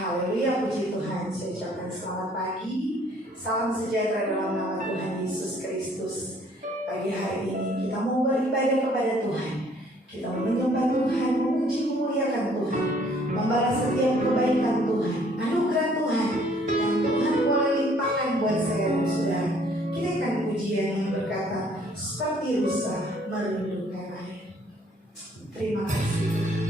Haleluya, puji Tuhan. Saya ucapkan selamat pagi, salam sejahtera dalam nama Tuhan Yesus Kristus. Pagi hari ini kita mau beribadah kepada Tuhan. Kita menyembah Tuhan, memuji, memuliakan Tuhan, membalas setiap kebaikan Tuhan, anugerah Tuhan yang Tuhan boleh limpahkan buat saya dan saudara. Kita akan pujian yang berkata, seperti rusa merindukan air. Terima kasih.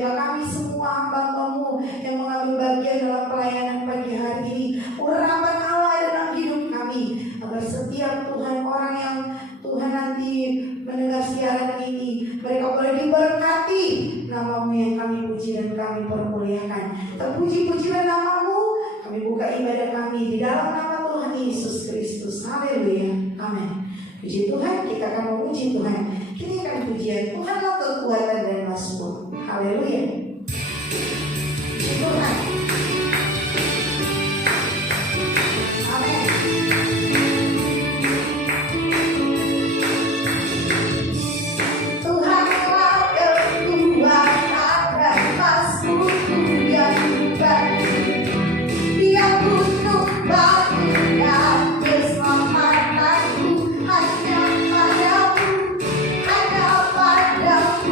Biarlah kami semua hamba-Mu yang mengambil bagian dalam pelayanan pagi hari ini, urapan Allah dalam hidup kami, agar setiap Tuhan orang yang Tuhan nanti mendengar siaran ini, mereka boleh diberkati. Nama-Mu yang kami puji dan kami permuliakan. Terpuji-pujilah nama-Mu. Kami buka ibadah kami di dalam nama Tuhan Yesus Kristus. Haleluya. Amin. Puji Tuhan, kita akan memuji Tuhan. Kini akan pujian Tuhanlah kekuatan dan mazmur. Haleluya. Puji Tuhan. Amin. Tuhanlah kekuatan dan mazmurku yang baik. Dia butuh bagian keselamatanku, hanya padamu, hanya padamu.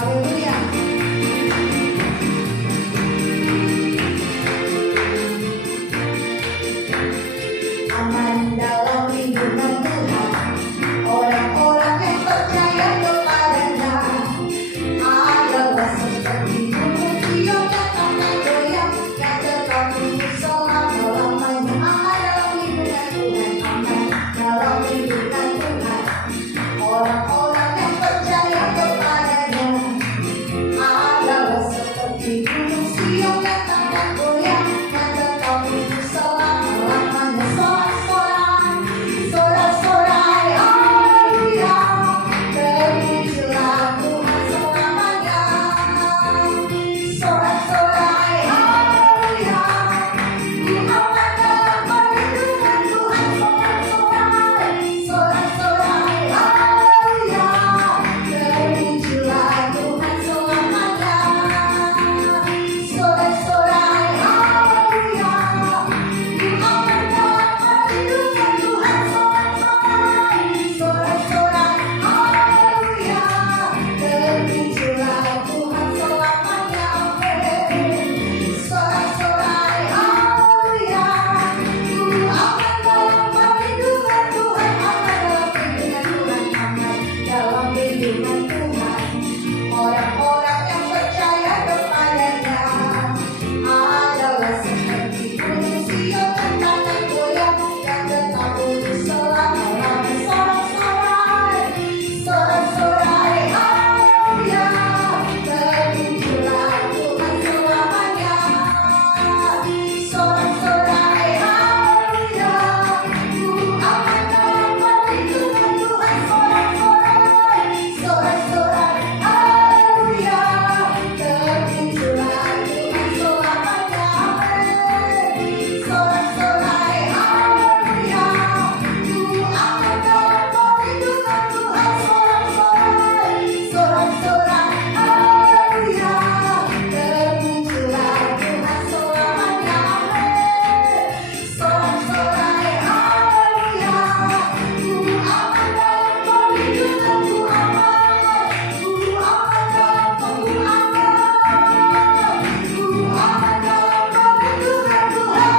Haleluya. Aman dalam lindungan Tuhan orang-orang yang percaya kepadanya, adalah seperti gunung Sion yang tak goyang, yang tetap tumbuh selama-lamanya. Aman dalam lindungan Tuhan orang-orang yang percaya kepadanya, adalah seperti gunung Sion yang tak goyang, yang tetap tumbuh selama-lamanya. Sorak-sorai, haleluya, terpujilah Tuhan selamanya. Sorak-sorai, haleluya, ku aman dalam perlindungan Tuhan. Sorak-sorai, haleluya, terpujilah Tuhan selamanya. Sorak-sorai, haleluya, ku aman dalam perlindungan Tuhan. Sorak-sorai, haleluya, terpujilah Tuhan selamanya. Sorak-sorai, haleluya, ku aman dalam perlindungan Tuhan. Aman dalam lindungan Tuhan orang-orang yang percaya kepadanya, adalah seperti gunung Sion yang tak goyang, yang tetap tumbuh selama-lamanya. Sorak-sorai, haleluya, terpujilah Tuhan selamanya. Sorak-sorai, haleluya, ku aman dalam perlindungan Tuhan. Sorak-sorai, haleluya, terpujilah Tuhan selamanya. Sorak-sorai, haleluya, ku aman dalam perlindungan Tuhan. Sorak-sorai, haleluya, terpujilah Tuhan selamanya. Sorak-sorai, haleluya, ku aman dalam perlindungan Tuhan. Ku aman dalam perlindungan Tuhan.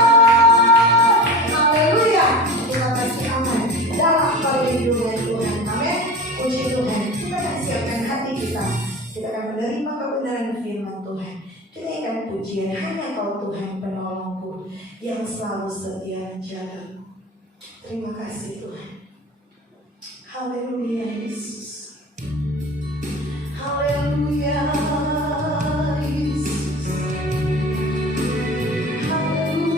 Haleluya. Terima kasih, aman dalam perlindungan Tuhan. Amin. Puji Tuhan. Kita akan siapkan hati kita. Kita akan menerima kebenaran firman Tuhan. Kita akan pujian hanya Kau Tuhan penolongku yang selalu setia menjagaku. Terima kasih Tuhan. Haleluya Yesus. Haleluya Yesus. Haleluya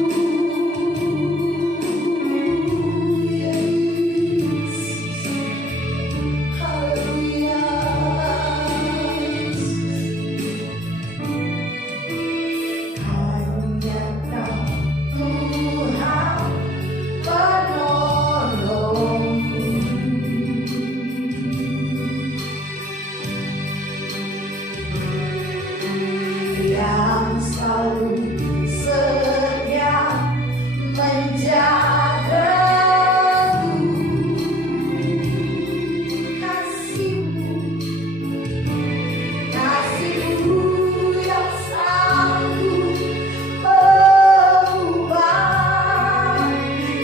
Yesus. Haleluya Yesus. Hanya Kau Tuhan penolongku. Yang selalu setia menjagaku. Kasih-Mu yang selalu mengubah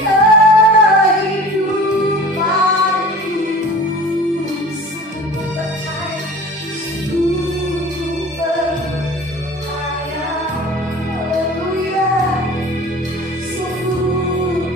kehidupanku. Sungguh percaya, sungguh percaya. Haleluya. Sungguh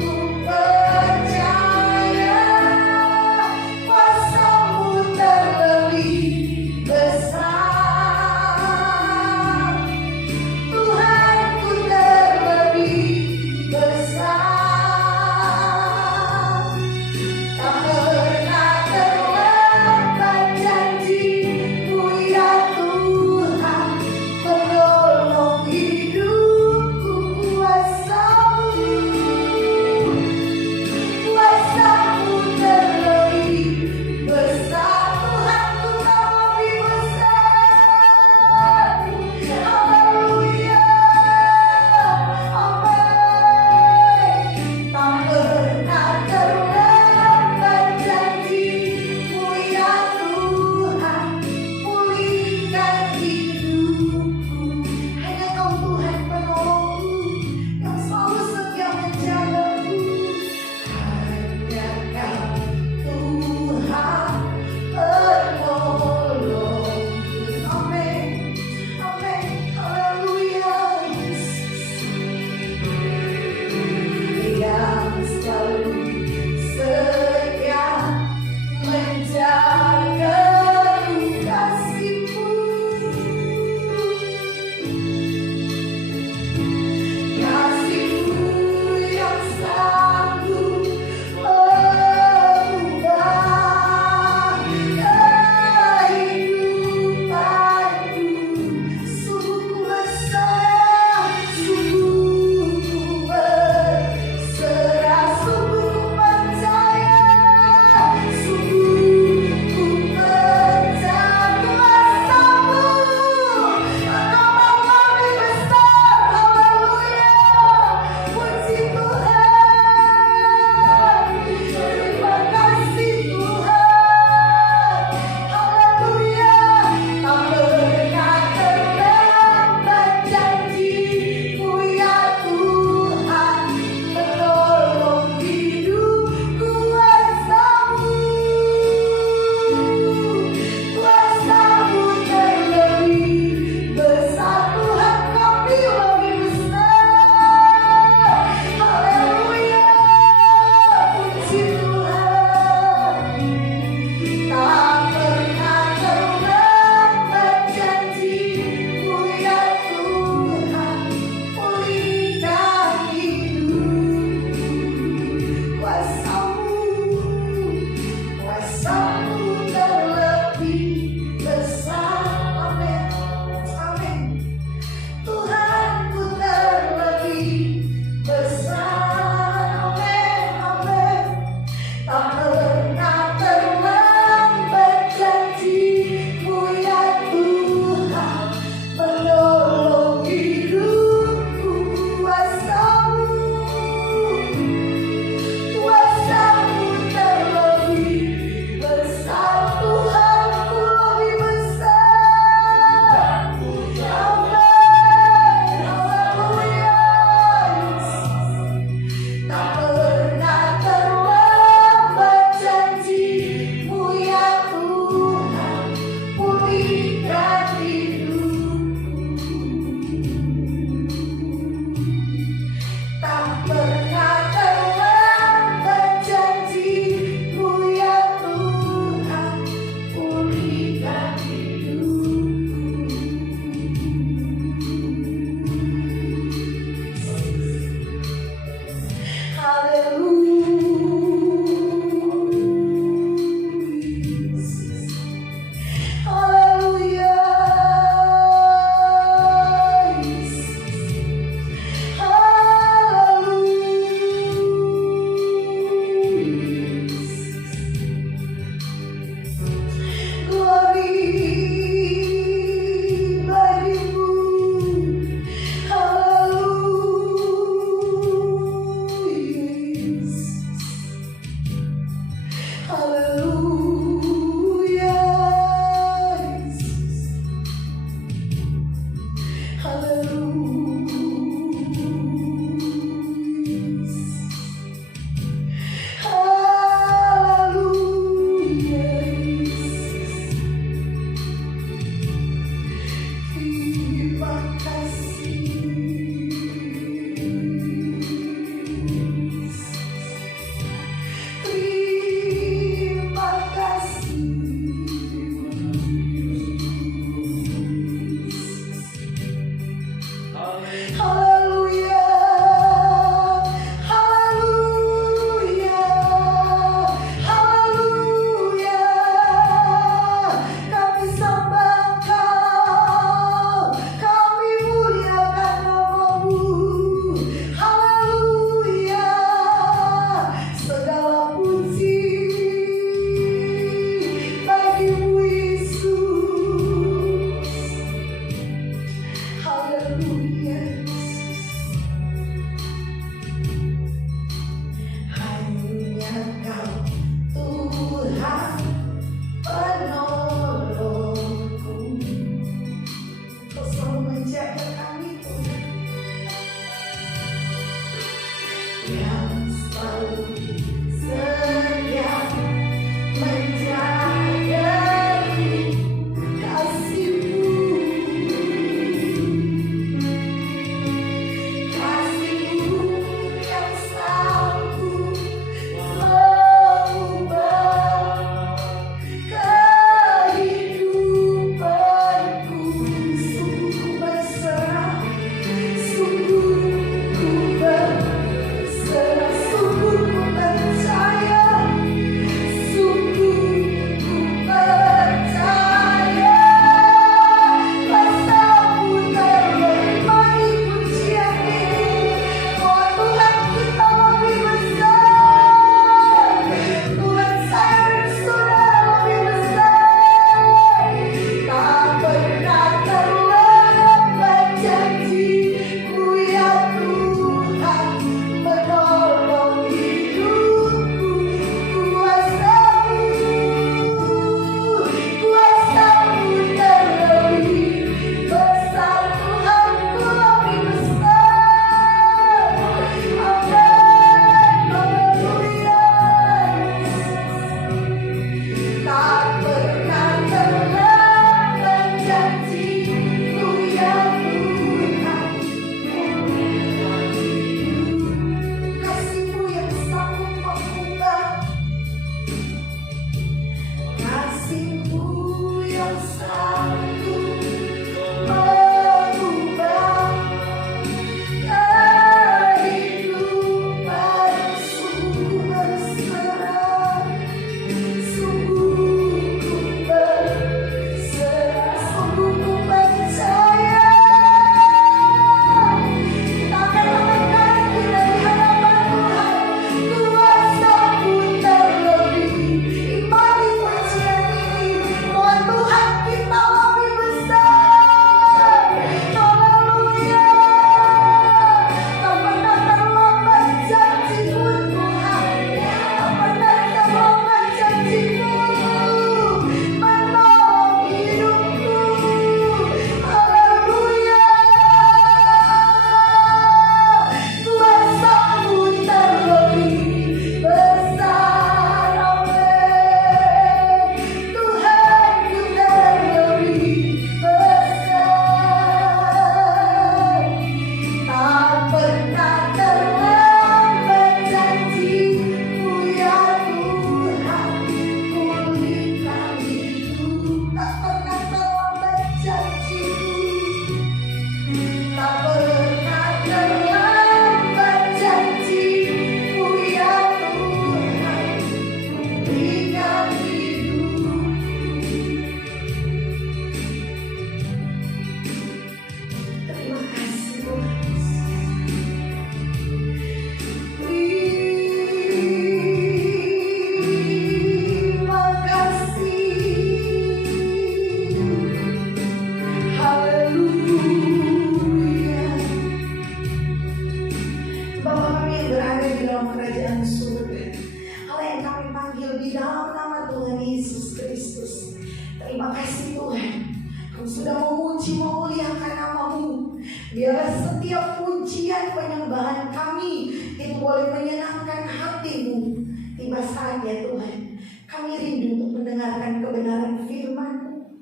Biarlah setiap pujian penyembahan kami itu boleh menyenangkan hati-Mu. Tiba saatnya Tuhan, kami rindu untuk mendengarkan kebenaran firman-Mu.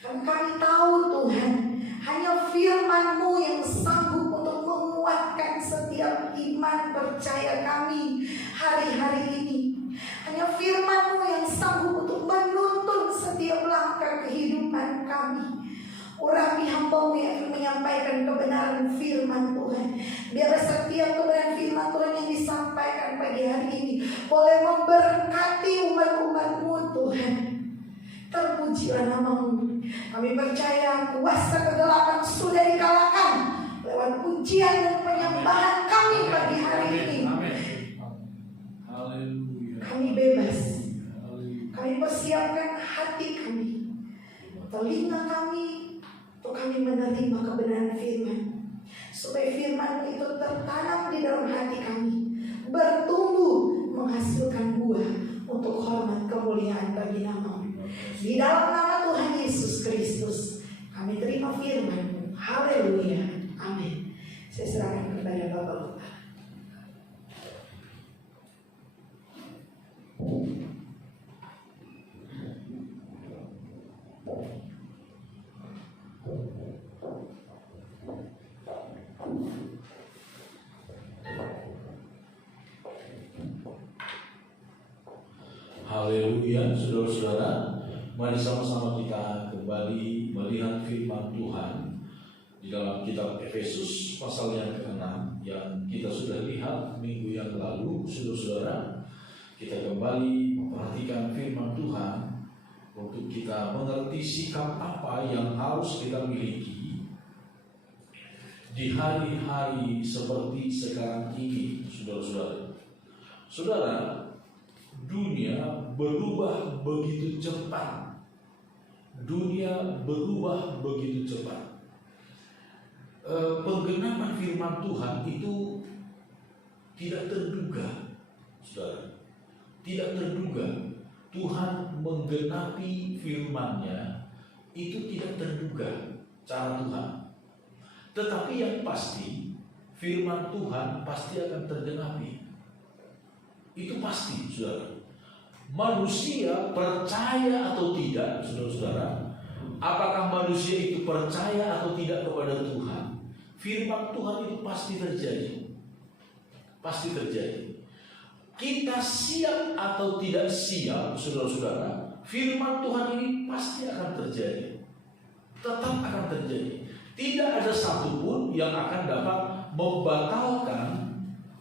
Karena kami tahu Tuhan, hanya firman-Mu yang sanggup untuk menguatkan setiap iman percaya kami hari-hari ini. Hanya firman-Mu yang sanggup untuk menuntun setiap langkah kehidupan kami. Urapi hamba-Mu yang akan menyampaikan kebenaran firman Tuhan. Biarlah setiap kebenaran firman Tuhan yang disampaikan pagi hari ini boleh memberkati umat-umat-Mu Tuhan. Terpujilah nama-Mu. Kami percaya kuasa kegelapan sudah dikalahkan lewat pujian dan penyembahan kami pagi hari ini. Kami bebas. Kami persiapkan hati kami, telinga kami, untuk kami menerima kebenaran firman. Supaya firman itu tertanam di dalam hati kami, bertumbuh, menghasilkan buah untuk hormat kemuliaan bagi nama-Mu. Di dalam nama Tuhan Yesus Kristus kami terima firman-Mu. Haleluya. Amin. Saya serahkan kepada Bapak. Haleluya, saudara-saudara, mari sama-sama kita kembali melihat firman Tuhan di dalam kitab Efesus pasal yang ke-6 yang kita sudah lihat minggu yang lalu. Saudara-saudara, kita kembali memperhatikan firman Tuhan untuk kita mengerti sikap apa yang harus kita miliki di hari-hari seperti sekarang ini. Saudara-saudara, dunia berubah begitu cepat. Dunia berubah begitu cepat. Penggenapan firman Tuhan itu tidak terduga, saudara. Tidak terduga. Tuhan menggenapi firman-Nya itu tidak terduga cara Tuhan. Tetapi yang pasti, firman Tuhan pasti akan tergenapi. Itu pasti, saudara. Manusia percaya atau tidak, saudara-saudara, apakah manusia itu percaya atau tidak kepada Tuhan, firman Tuhan itu pasti terjadi. Pasti terjadi. Kita siap atau tidak siap, saudara-saudara, firman Tuhan ini pasti akan terjadi. Tetap akan terjadi. Tidak ada satupun yang akan dapat membatalkan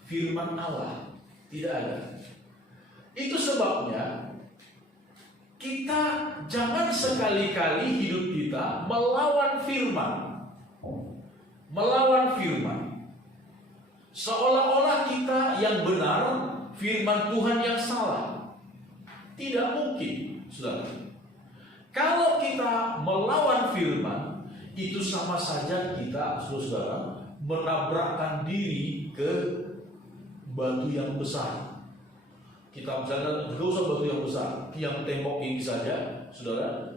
firman Allah. Tidak ada. Itu sebabnya kita jangan sekali-kali hidup kita melawan firman. Melawan firman. Seolah-olah kita yang benar, firman Tuhan yang salah. Tidak mungkin, saudara. Kalau kita melawan firman, itu sama saja kita, saudara, menabrakkan diri ke batu yang besar. Kita misalnya tidak usah batu yang besar, tiang tembok ini saja, saudara,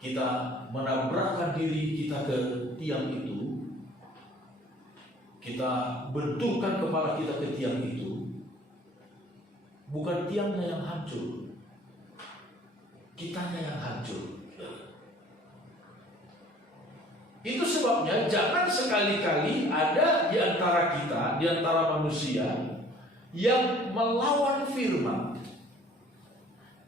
kita menabrakkan diri kita ke tiang itu, kita benturkan kepala kita ke tiang itu, bukan tiangnya yang hancur, kitanya yang hancur. Itu sebabnya jangan sekali-kali ada di antara kita, di antara manusia yang melawan firman.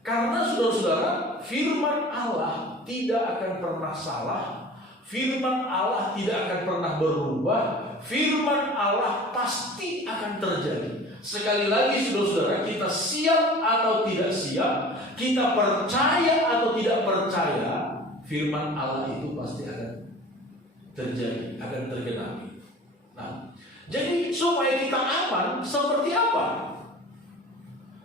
Karena saudara-saudara, firman Allah tidak akan pernah salah. Firman Allah tidak akan pernah berubah. Firman Allah pasti akan terjadi. Sekali lagi saudara-saudara, kita siap atau tidak siap, kita percaya atau tidak percaya, firman Allah itu pasti akan terjadi, akan tergenapi. Nah, jadi supaya kita aman seperti apa?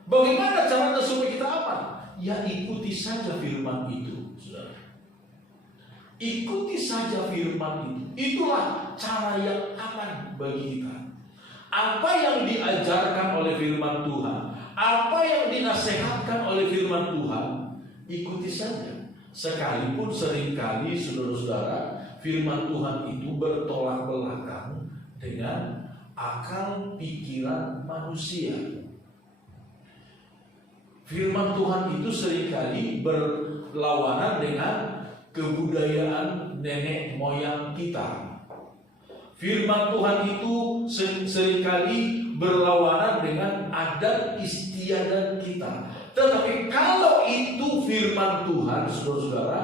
Bagaimana caranya supaya kita aman? Ya ikuti saja firman itu, saudara. Ikuti saja firman itu. Itulah cara yang aman bagi kita. Apa yang diajarkan oleh firman Tuhan, apa yang dinasihatkan oleh firman Tuhan, ikuti saja. Sekalipun seringkali saudara-saudara firman Tuhan itu bertolak belakang dengan akal pikiran manusia. Firman Tuhan itu seringkali berlawanan dengan kebudayaan nenek moyang kita. Firman Tuhan itu seringkali berlawanan dengan adat istiadat kita. Tetapi kalau itu firman Tuhan, saudara-saudara,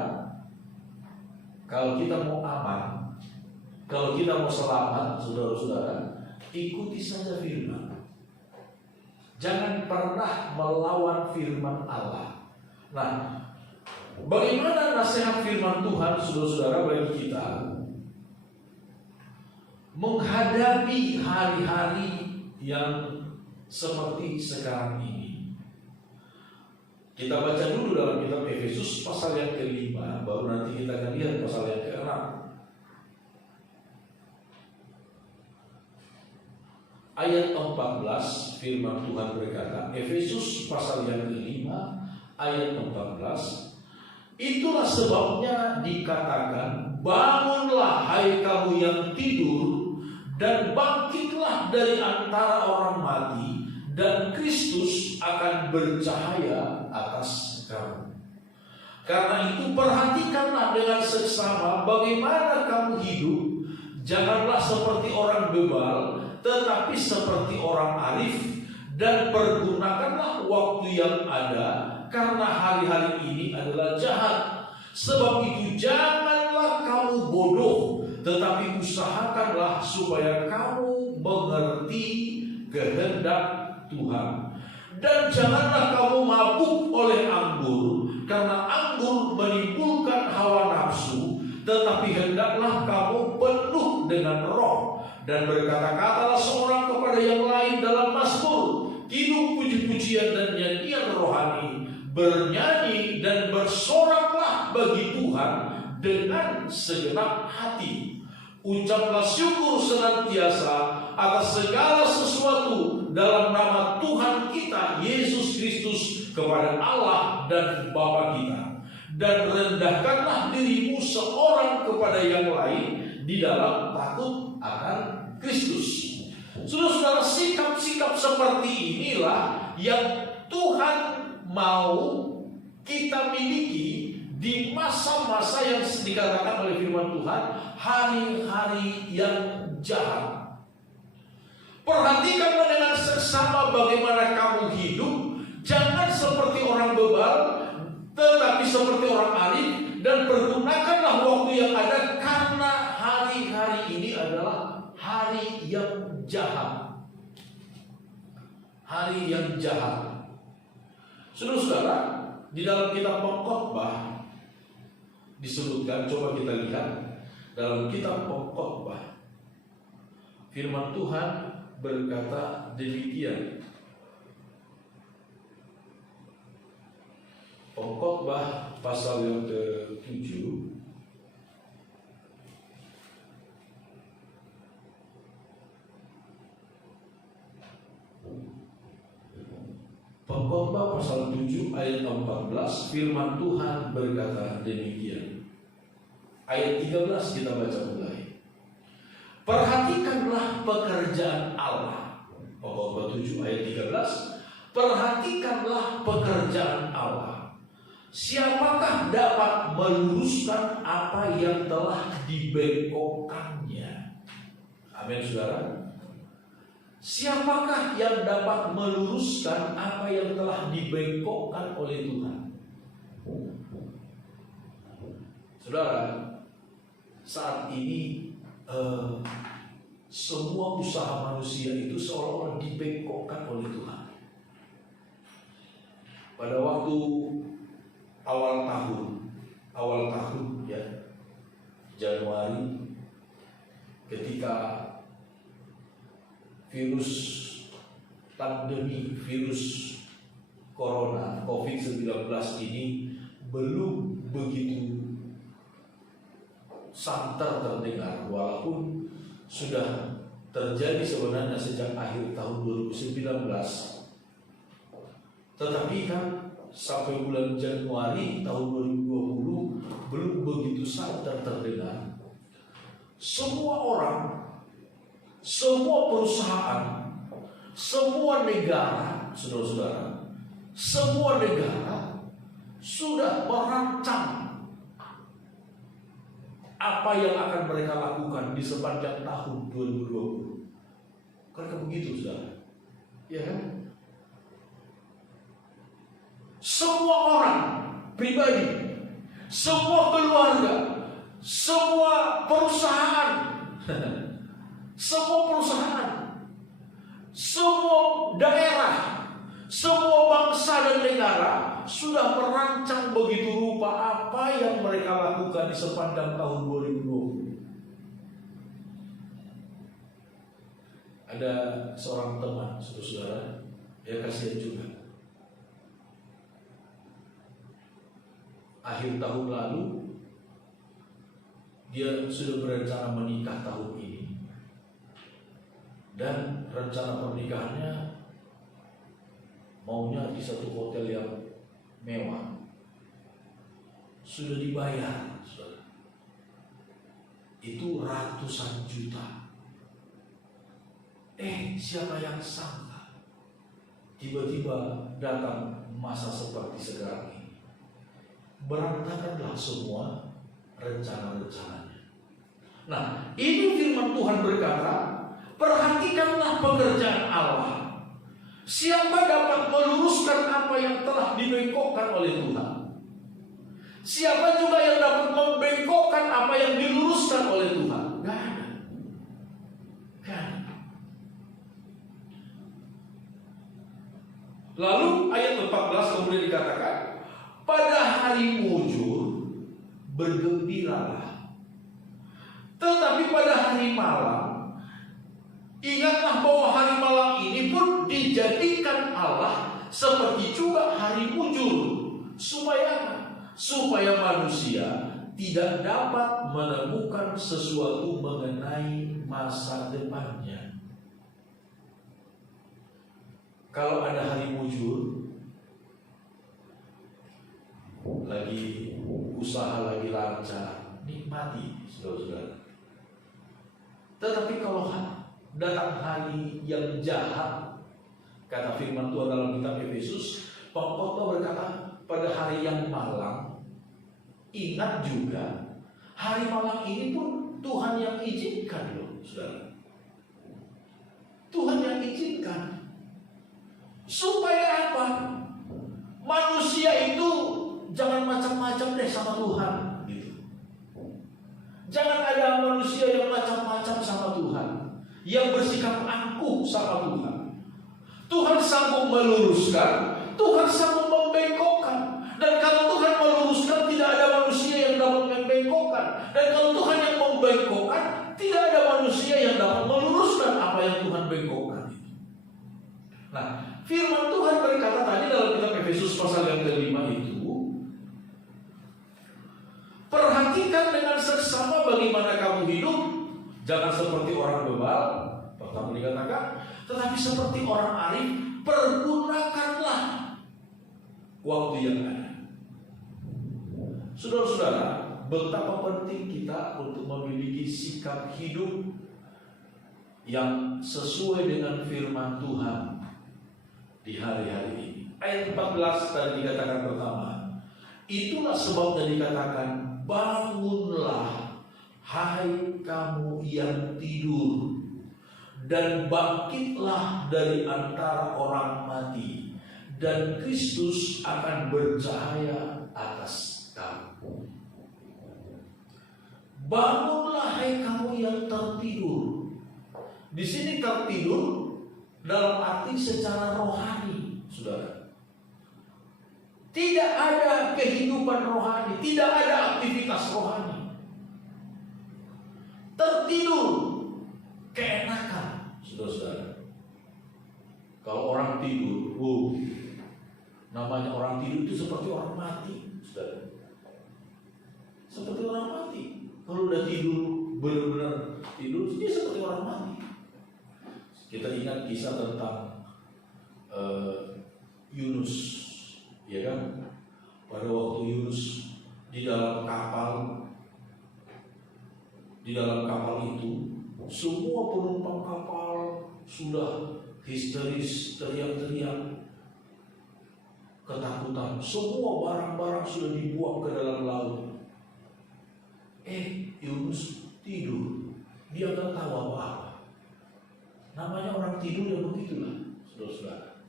kalau kita mau aman, kalau kita mau selamat, saudara-saudara, ikuti saja firman. Jangan pernah melawan firman Allah. Nah, bagaimana nasihat firman Tuhan, saudara-saudara, bagi kita menghadapi hari-hari yang seperti sekarang ini? Kita baca dulu dalam kitab Efesus pasal yang ke-5, baru nanti kita akan lihat pasal yang ke-6. Ayat 14 firman Tuhan berkata, Efesus pasal yang ke-5 ayat 14, itulah sebabnya dikatakan, bangunlah hai kamu yang tidur, dan bangkitlah dari antara orang mati, dan Kristus akan bercahaya atas kamu. Karena itu perhatikanlah dengan seksama bagaimana kamu hidup. Janganlah seperti orang bebal, tetapi seperti orang arif, dan pergunakanlah waktu yang ada, karena hari-hari ini adalah jahat. Sebab itu janganlah kamu bodoh, tetapi usahakanlah supaya kamu mengerti kehendak Tuhan. Dan janganlah kamu mabuk oleh anggur, karena anggur menimbulkan hawa nafsu, tetapi hendaklah kamu penuh dengan roh. Dan berkata-katalah seorang kepada yang lain dalam mazmur, kidung puji-pujian dan nyanyian rohani, bernyanyi dan bersoraklah bagi Tuhan dengan segenap hati. Ucaplah syukur senantiasa atas segala sesuatu dalam nama Tuhan kita Yesus Kristus kepada Allah dan Bapa kita. Dan rendahkanlah dirimu seorang kepada yang lain di dalam takut akan Kristus. Saudara-saudara, sikap-sikap seperti inilah yang Tuhan mau kita miliki di masa-masa yang dikatakan oleh firman Tuhan, hari-hari yang jahat. Perhatikanlah dengan seksama bagaimana kamu hidup. Jangan seperti orang bebal, tetapi seperti orang arif, dan pergunakanlah waktu yang ada, karena hari-hari ini adalah hari yang jahat. Hari yang jahat. Saudara-saudara, di dalam kitab Pengkhotbah disebutkan, coba kita lihat dalam kitab Pengkhotbah, firman Tuhan berkata demikian. Pengkhotbah pasal yang ke-7 Pengkhotbah pasal 7 ayat 14, firman Tuhan berkata demikian. Ayat 13 kita baca mulai. Perhatikanlah pekerjaan Allah. Pengkhotbah 7 ayat 13. Perhatikanlah pekerjaan Allah. Siapakah dapat meluruskan apa yang telah dibengkokkannya? Amin, saudara. Siapakah yang dapat meluruskan apa yang telah dibengkokkan oleh Tuhan? Saudara, saat ini semua usaha manusia itu seolah-olah dibengkokkan oleh Tuhan. Pada waktu awal tahun ya, Januari, ketika virus pandemi, virus corona COVID-19 ini belum begitu santer terdengar, walaupun sudah terjadi sebenarnya sejak akhir tahun 2019. Tetapi kan sampai bulan Januari tahun 2020 belum begitu santer terdengar. semua orang, semua perusahaan, semua negara, saudara-saudara, semua negara sudah merancang apa yang akan mereka lakukan di sepanjang tahun 2020. Karena begitu, saudara. Ya kan? Semua orang pribadi, semua keluarga, semua perusahaan, semua daerah, semua bangsa dan negara sudah merancang begitu rupa apa yang mereka lakukan di sepanjang tahun 2020. Ada seorang teman, saudara, dia kasihan juga. Akhir tahun lalu dia sudah berencana menikah tahun ini, dan rencana pernikahannya maunya di satu hotel yang mewah. Sudah dibayar, saudara. Itu ratusan juta. Siapa yang sangka tiba-tiba datang masa seperti sekarang ini. Berantakanlah semua rencana-rencananya. Nah, ini firman Tuhan berkata, perhatikanlah pekerjaan Allah. Siapa dapat meluruskan apa yang telah dibengkokkan oleh Tuhan? Siapa juga yang dapat membengkokkan apa yang diluruskan oleh Tuhan? Gak ada. Lalu ayat 14 kemudian dikatakan, pada hari mujur bergembiralah, tetapi pada hari malam ingatlah bahwa hari malam ini pun dijadikan Allah seperti juga hari mujur. Supaya manusia tidak dapat menemukan sesuatu mengenai masa depannya. Kalau ada hari mujur, lagi usaha lagi lancar, nikmati, saudara-saudara. Tetapi kalau datang hari yang jahat, kata firman Tuhan dalam kitab Efesus, pengkhotbah berkata, pada hari yang malam, ingat juga, hari malam ini pun Tuhan yang izinkan loh, saudara. Tuhan yang izinkan. Supaya apa? Manusia itu jangan macam-macam deh sama Tuhan, gitu. Jangan ada manusia yang macam-macam sama Tuhan, yang bersikap angkuh sama Tuhan. Tuhan sanggup meluruskan, Tuhan sanggup membengkokkan. Dan kalau Tuhan meluruskan, tidak ada manusia yang dapat membengkokkan. Dan kalau Tuhan yang membengkokkan, tidak ada manusia yang dapat meluruskan apa yang Tuhan bengkokkan. Nah, firman Tuhan berkata tadi dalam kitab Efesus pasal yang ke-5 itu, perhatikan dengan seksama bagaimana kamu hidup, jangan seperti orang bebal, pertama dikatakan, tetapi seperti orang arif, pergunakanlah waktu yang ada. Saudara-saudara, betapa penting kita untuk memiliki sikap hidup yang sesuai dengan firman Tuhan di hari-hari ini. Ayat 14 tadi dikatakan pertama, itulah sebabnya dikatakan, bangunlah hai kamu yang tidur, dan bangkitlah dari antara orang mati, dan Kristus akan bercahaya atas kamu. Bangunlah hai kamu yang tertidur. Di sini tertidur dalam arti secara rohani, saudara. Tidak ada kehidupan rohani, tidak ada aktivitas rohani. Tertidur, keenakan, saudara-saudara. Kalau orang tidur, namanya orang tidur itu seperti orang mati, saudara. Seperti orang mati. Kalau udah tidur, benar-benar tidur, dia seperti orang mati. Kita ingat kisah tentang Yunus, ya kan? Pada waktu Yunus di dalam kapal, di dalam kapal itu, semua penumpang kapal sudah histeris, teriak-teriak, ketakutan. Semua barang-barang sudah dibuang ke dalam laut. Yunus tidur. Dia nggak tahu apa-apa. Namanya orang tidur yang begitulah, saudara-saudara.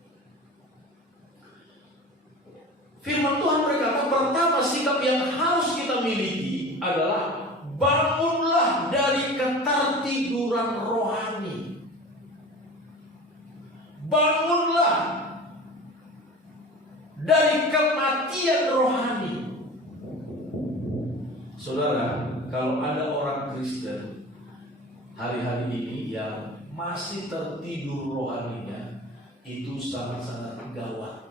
Firman Tuhan berkata, pertama sikap yang harus kita miliki adalah bangunlah dari ketertiduran rohani. Bangunlah dari kematian rohani. Saudara, kalau ada orang Kristen hari-hari ini yang masih tertidur rohaninya, itu sangat-sangat gawat.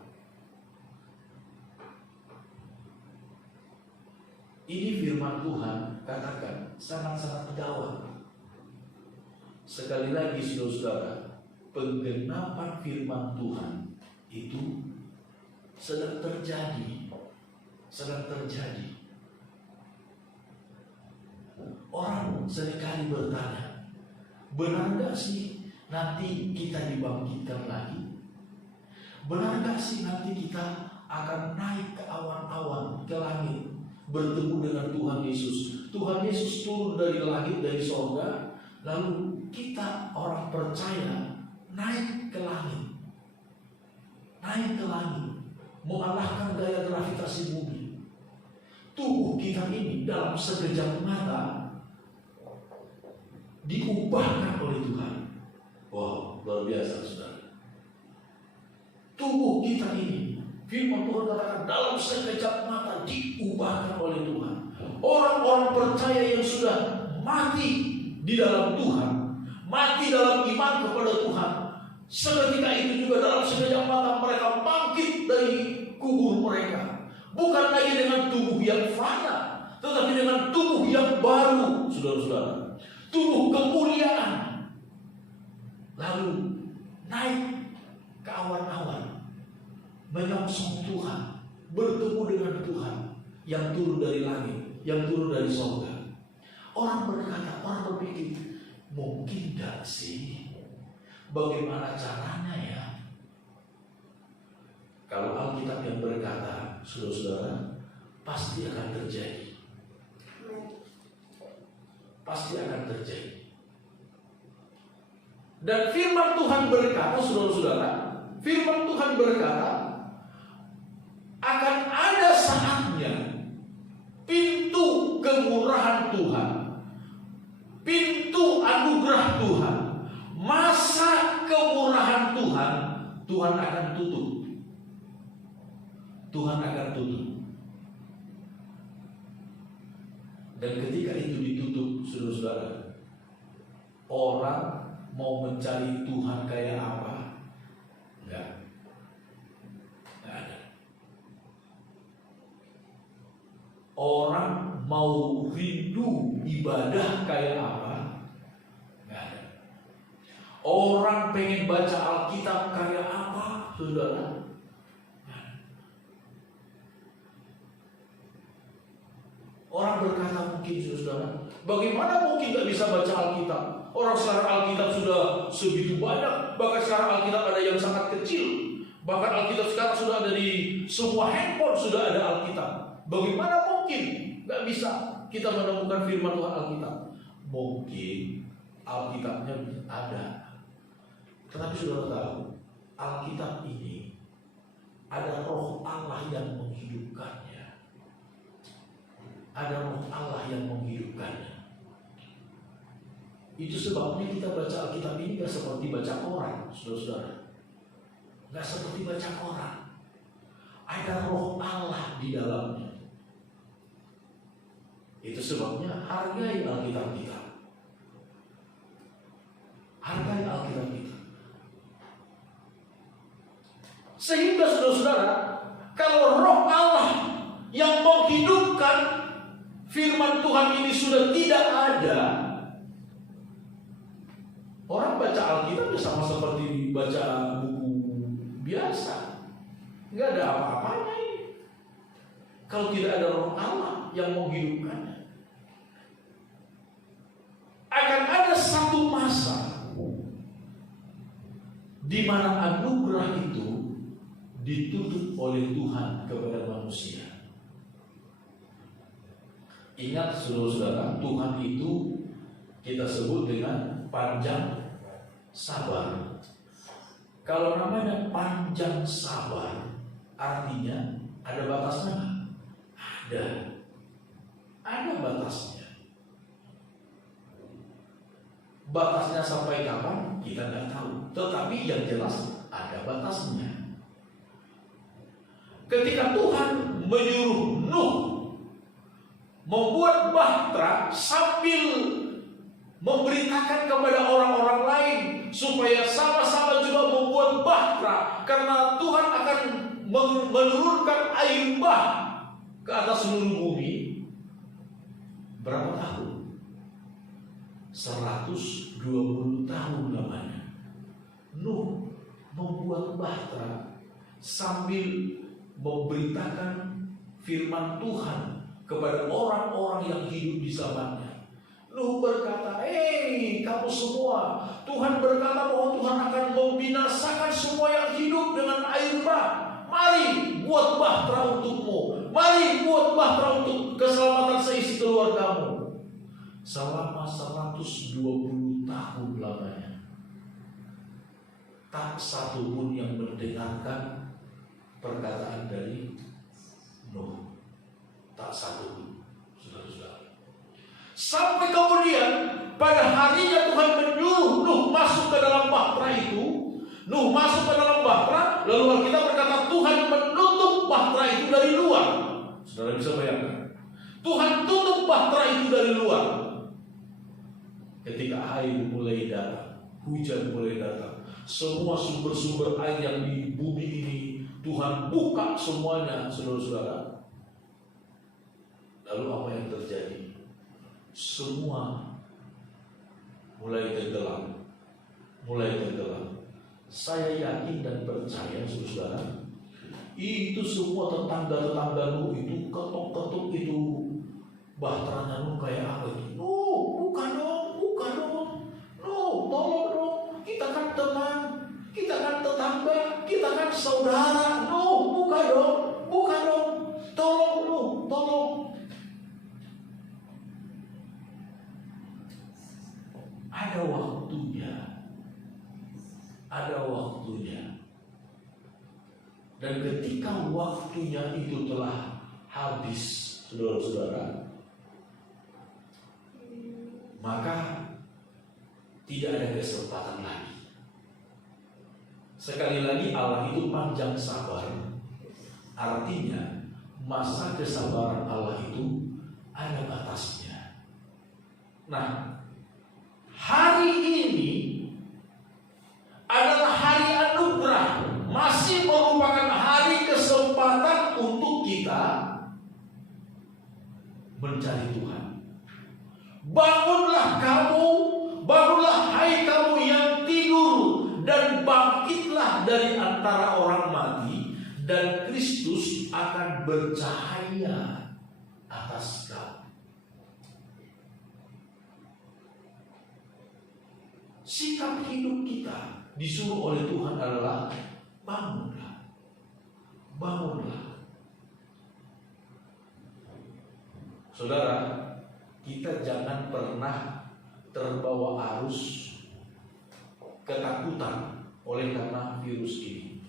Ini firman Tuhan katakan sangat-sangat gawat. Sekali lagi saudara-saudara, penggenapan firman Tuhan itu sedang terjadi. Orang seringkali bertanya, benar gak sih nanti kita dibangkitkan lagi? Benar gak sih nanti kita akan naik ke awan-awan, ke langit, bertemu dengan Tuhan Yesus? Tuhan Yesus turun dari langit, dari sorga, lalu kita orang percaya naik ke langit, mengalahkan gaya gravitasi bumi. Tubuh kita ini dalam sekejap mata diubahkan oleh Tuhan. Wow, luar biasa saudara. Tubuh kita ini, firman Tuhan katakan dalam sekejap mata diubahkan oleh Tuhan. Orang-orang percaya yang sudah mati di dalam Tuhan, mati dalam iman kepada Tuhan, seketika itu juga dalam sekejap mata mereka bangkit dari kubur mereka. Bukan lagi dengan tubuh yang fana, tetapi dengan tubuh yang baru, saudara-saudara. Tubuh kemuliaan. Lalu naik ke awan-awan, menyongsong Tuhan, bertemu dengan Tuhan yang turun dari langit, yang turun dari surga. Orang berkata, orang berpikir, mungkin gak sih? Bagaimana caranya ya? Kalau Alkitab yang berkata, saudara-saudara, pasti akan terjadi. Pasti akan terjadi. Dan firman Tuhan berkata, saudara-saudara, firman Tuhan berkata, akan ada saatnya pintu kemurahan Tuhan, pintu anugerah Tuhan, masa kemurahan Tuhan, Tuhan akan tutup. Tuhan akan tutup. Dan ketika itu ditutup, saudara-saudara, orang mau mencari Tuhan kayak apa? Enggak ada. Orang mau rindu ibadah kayak apa? Enggak ada. Orang pengen baca Alkitab kayak apa, saudara? Orang berkata mungkin, saudara, bagaimana mungkin gak bisa baca Alkitab? Orang sekarang Alkitab sudah segitu banyak, bahkan sekarang Alkitab ada yang sangat kecil. Bahkan Alkitab sekarang sudah ada di semua handphone, sudah ada Alkitab. Bagaimana mungkin gak bisa kita menemukan firman Tuhan Alkitab? Mungkin Alkitabnya ada, tetapi saudara tahu, Alkitab ini ada roh Allah yang menghidupkannya. Ada roh Allah yang menghidupkannya. Itu sebabnya kita baca Alkitab ini gak seperti baca Quran, saudara-saudara. Gak seperti baca Quran. Ada roh Allah di dalamnya. Itu sebabnya hargai Alkitab kita. Hargai Alkitab kita. Sehingga saudara-saudara, kalau roh Allah yang menghidupkan firman Tuhan ini sudah tidak ada, orang baca Alkitab sama seperti baca buku biasa, nggak ada apa-apanya ini. Kalau tidak ada roh Allah yang menghidupkannya. di mana anugerah itu dituntut oleh Tuhan kepada manusia. Ingat saudara-saudara, Tuhan itu kita sebut dengan panjang sabar. Kalau namanya panjang sabar, artinya ada batasnya nggak? Ada batasnya. Batasnya sampai kapan kita nggak tahu. Tetapi yang jelas ada batasnya. Ketika Tuhan menyuruh Nuh membuat bahtera sambil memberitakan kepada orang-orang lain supaya sama-sama juga membuat bahtera, karena Tuhan akan menurunkan air bah ke atas seluruh bumi. Berapa tahun? 120 tahun lamanya Nuh membuat bahtera sambil memberitakan firman Tuhan kepada orang-orang yang hidup di zamannya. Nuh berkata, kamu semua, Tuhan berkata bahwa Tuhan akan membinasakan semua yang hidup dengan air bah. Mari buat bahtera untukmu. Mari buat bahtera untuk keselamatan seisi keluargamu. Selama 120 tahun lamanya, tak satu pun yang mendengarkan perkataan dari Nuh. Tak satu pun, saudara-saudara. Sampai kemudian pada harinya Tuhan menyuruh Nuh masuk ke dalam bahtera itu. Nuh masuk ke dalam bahtera, lalu Alkitab berkata Tuhan menutup bahtera itu dari luar. Saudara bisa bayangkan, Tuhan tutup bahtera itu dari luar. Ketika air mulai datang, hujan mulai datang, semua sumber-sumber air yang di bumi ini Tuhan buka semuanya, saudara-saudara. Lalu apa yang terjadi? Semua mulai tenggelam. Saya yakin dan percaya, saudara, itu semua tetangga-tetangga Nuh itu ketuk-ketuk itu bahteranya Nuh kayak apa itu? Nuh, buka dong. Nuh, tolong dong. Kita kan teman, kita kan tetangga, kita kan saudara. Nuh, buka dong. Tolong Nuh, tolong. Ada waktunya. Dan ketika waktunya itu telah habis, saudara-saudara, maka tidak ada kesempatan lagi. Sekali lagi, Allah itu panjang sabar. Artinya masa kesabaran Allah itu ada batasnya. Nah, hari ini adalah hari anugerah, masih merupakan hari kesempatan untuk kita mencari Tuhan. Bangunlah kamu, bangunlah hai kamu yang tidur, dan bangkitlah dari antara orang mati, dan Kristus akan bercahaya atas kamu. Sikap hidup kita disuruh oleh Tuhan adalah bangunlah. Saudara, kita jangan pernah terbawa arus ketakutan oleh karena virus ini.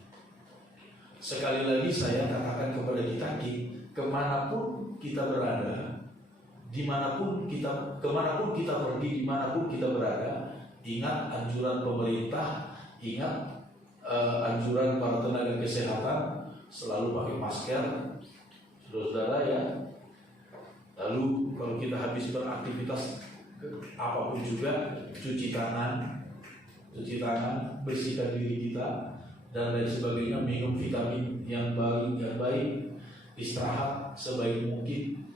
Sekali lagi saya katakan kepada kita, kemanapun kita berada, kemanapun kita pergi, dimanapun kita berada, ingat anjuran pemerintah, ingat anjuran para tenaga kesehatan, selalu pakai masker, saudara-saudara ya. Lalu kalau kita habis beraktivitas apapun juga, cuci tangan, bersihkan diri kita dan lain sebagainya, minum vitamin yang baik, istirahat sebaik mungkin.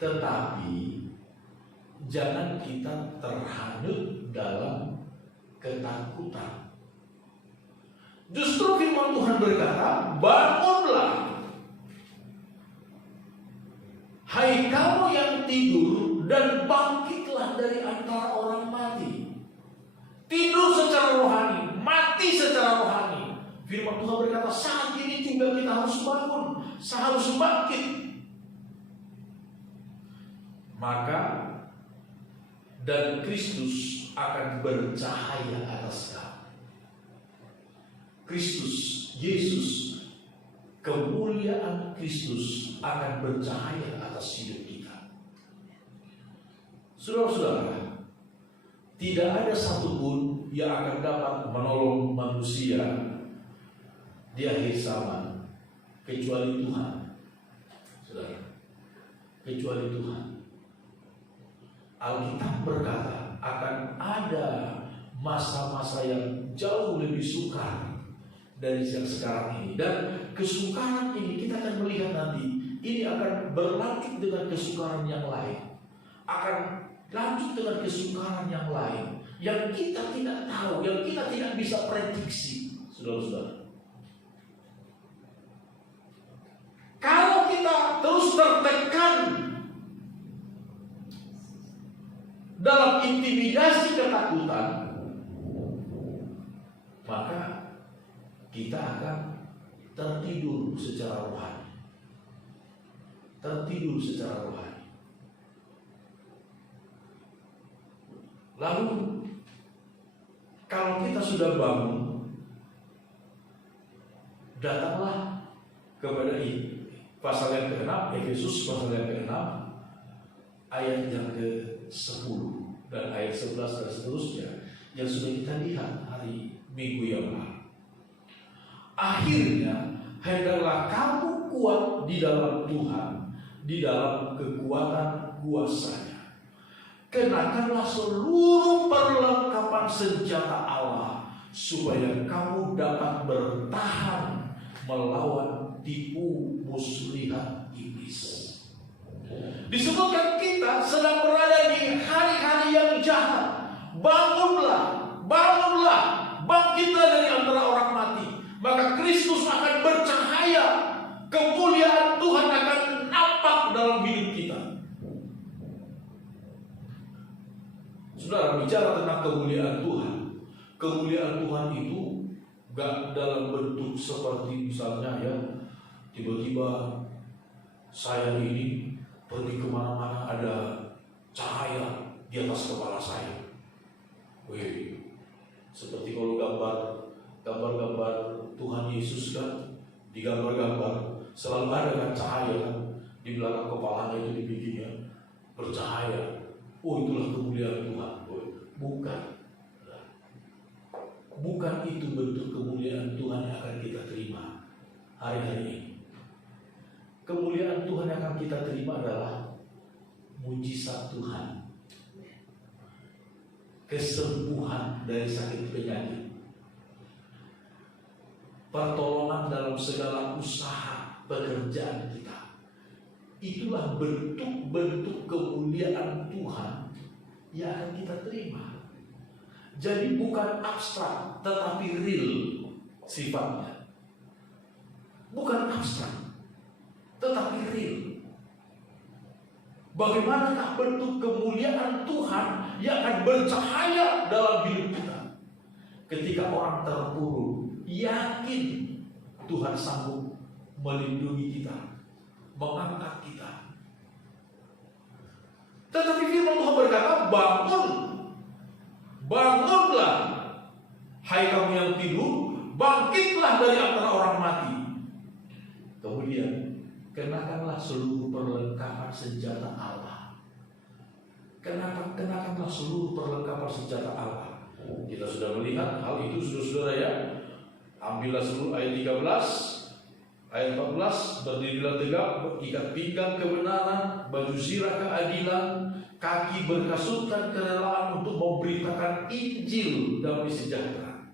Tetapi jangan kita terhanyut dalam ketakutan. Justru firman Tuhan berkata, bangunlah, hai kamu yang tidur, dan bangkitlah dari antara orang mati. tidur secara rohani, mati secara rohani. Firman Tuhan berkata, saat ini juga kita harus bangun, harus bangkit. Maka dan Kristus akan bercahaya atas kamu. Kristus, Yesus, kemuliaan Kristus akan bercahaya atas hidup kita. Saudara-saudara, tidak ada satupun yang akan dapat menolong manusia di akhir zaman kecuali Tuhan. Saudara, kecuali Tuhan. Alkitab berkata akan ada masa-masa yang jauh lebih sukar dari yang sekarang ini, dan kesukaran ini kita akan melihat nanti ini akan berlanjut dengan kesukaran yang lain, akan lanjut dengan kesukaran yang lain yang kita tidak tahu, yang kita tidak bisa prediksi. Saudara-saudara, kalau kita terus tertekan dalam intimidasi ketakutan, maka kita akan tertidur secara rohani. Tertidur secara rohani. Lalu kalau kita sudah bangun, datanglah kepada ini. Pasal yang ke-6, Efesus pasal yang ke-6, ayat yang ke-10 dan ayat 11 dan seterusnya, yang sudah kita lihat hari Minggu yang lalu. Akhirnya hendaklah kamu kuat di dalam Tuhan, di dalam kekuatan kuasa-Nya. Kenakanlah seluruh perlengkapan senjata Allah, supaya kamu dapat bertahan melawan tipu muslihat iblis. Disebutkan kita sedang berada di hari-hari yang jahat. Bangunlah, bangunlah, bangkitlah dari antara orang mati. Maka Kristus akan bercahaya, kemuliaan Tuhan akan nampak dalam hidup kita. Saudara, bicara tentang kemuliaan Tuhan. Kemuliaan Tuhan itu gak dalam bentuk seperti misalnya ya, tiba-tiba saya ini pergi kemana-mana ada cahaya di atas kepala saya. Wih, seperti kalau gambar-gambar Tuhan Yesus kan, di gambar-gambar selalu ada kan cahaya kan, di belakang kepalanya itu dibikinnya bercahaya. Oh, itulah kemuliaan Tuhan. Oh, bukan itu bentuk kemuliaan Tuhan yang akan kita terima hari-hari ini. Kemuliaan Tuhan yang akan kita terima adalah mujizat Tuhan, kesembuhan dari sakit penyakit, pertolongan dalam segala usaha pekerjaan kita. Itulah bentuk-bentuk kemuliaan Tuhan yang akan kita terima. Jadi bukan abstrak, tetapi real sifatnya. Bukan abstrak, tetapi real. Bagaimanakah bentuk kemuliaan Tuhan yang akan bercahaya dalam hidup kita? Ketika orang terpuruk, yakin Tuhan sanggup melindungi kita, mengangkat kita. Tetapi firman Tuhan berkata, bangunlah, hai kamu yang tidur, bangkitlah dari antara orang mati. Kemudian kenakanlah seluruh perlengkapan senjata Allah. Kenakanlah seluruh perlengkapan senjata Allah. Kita sudah melihat hal itu, saudara-saudara ya. Ambillah seluruh ayat 13, ayat 14, berdirilah tegak, ikat pinggang kebenaran, baju zirah keadilan, kaki berkasutkan kerelaan untuk memberitakan Injil damai sejahtera.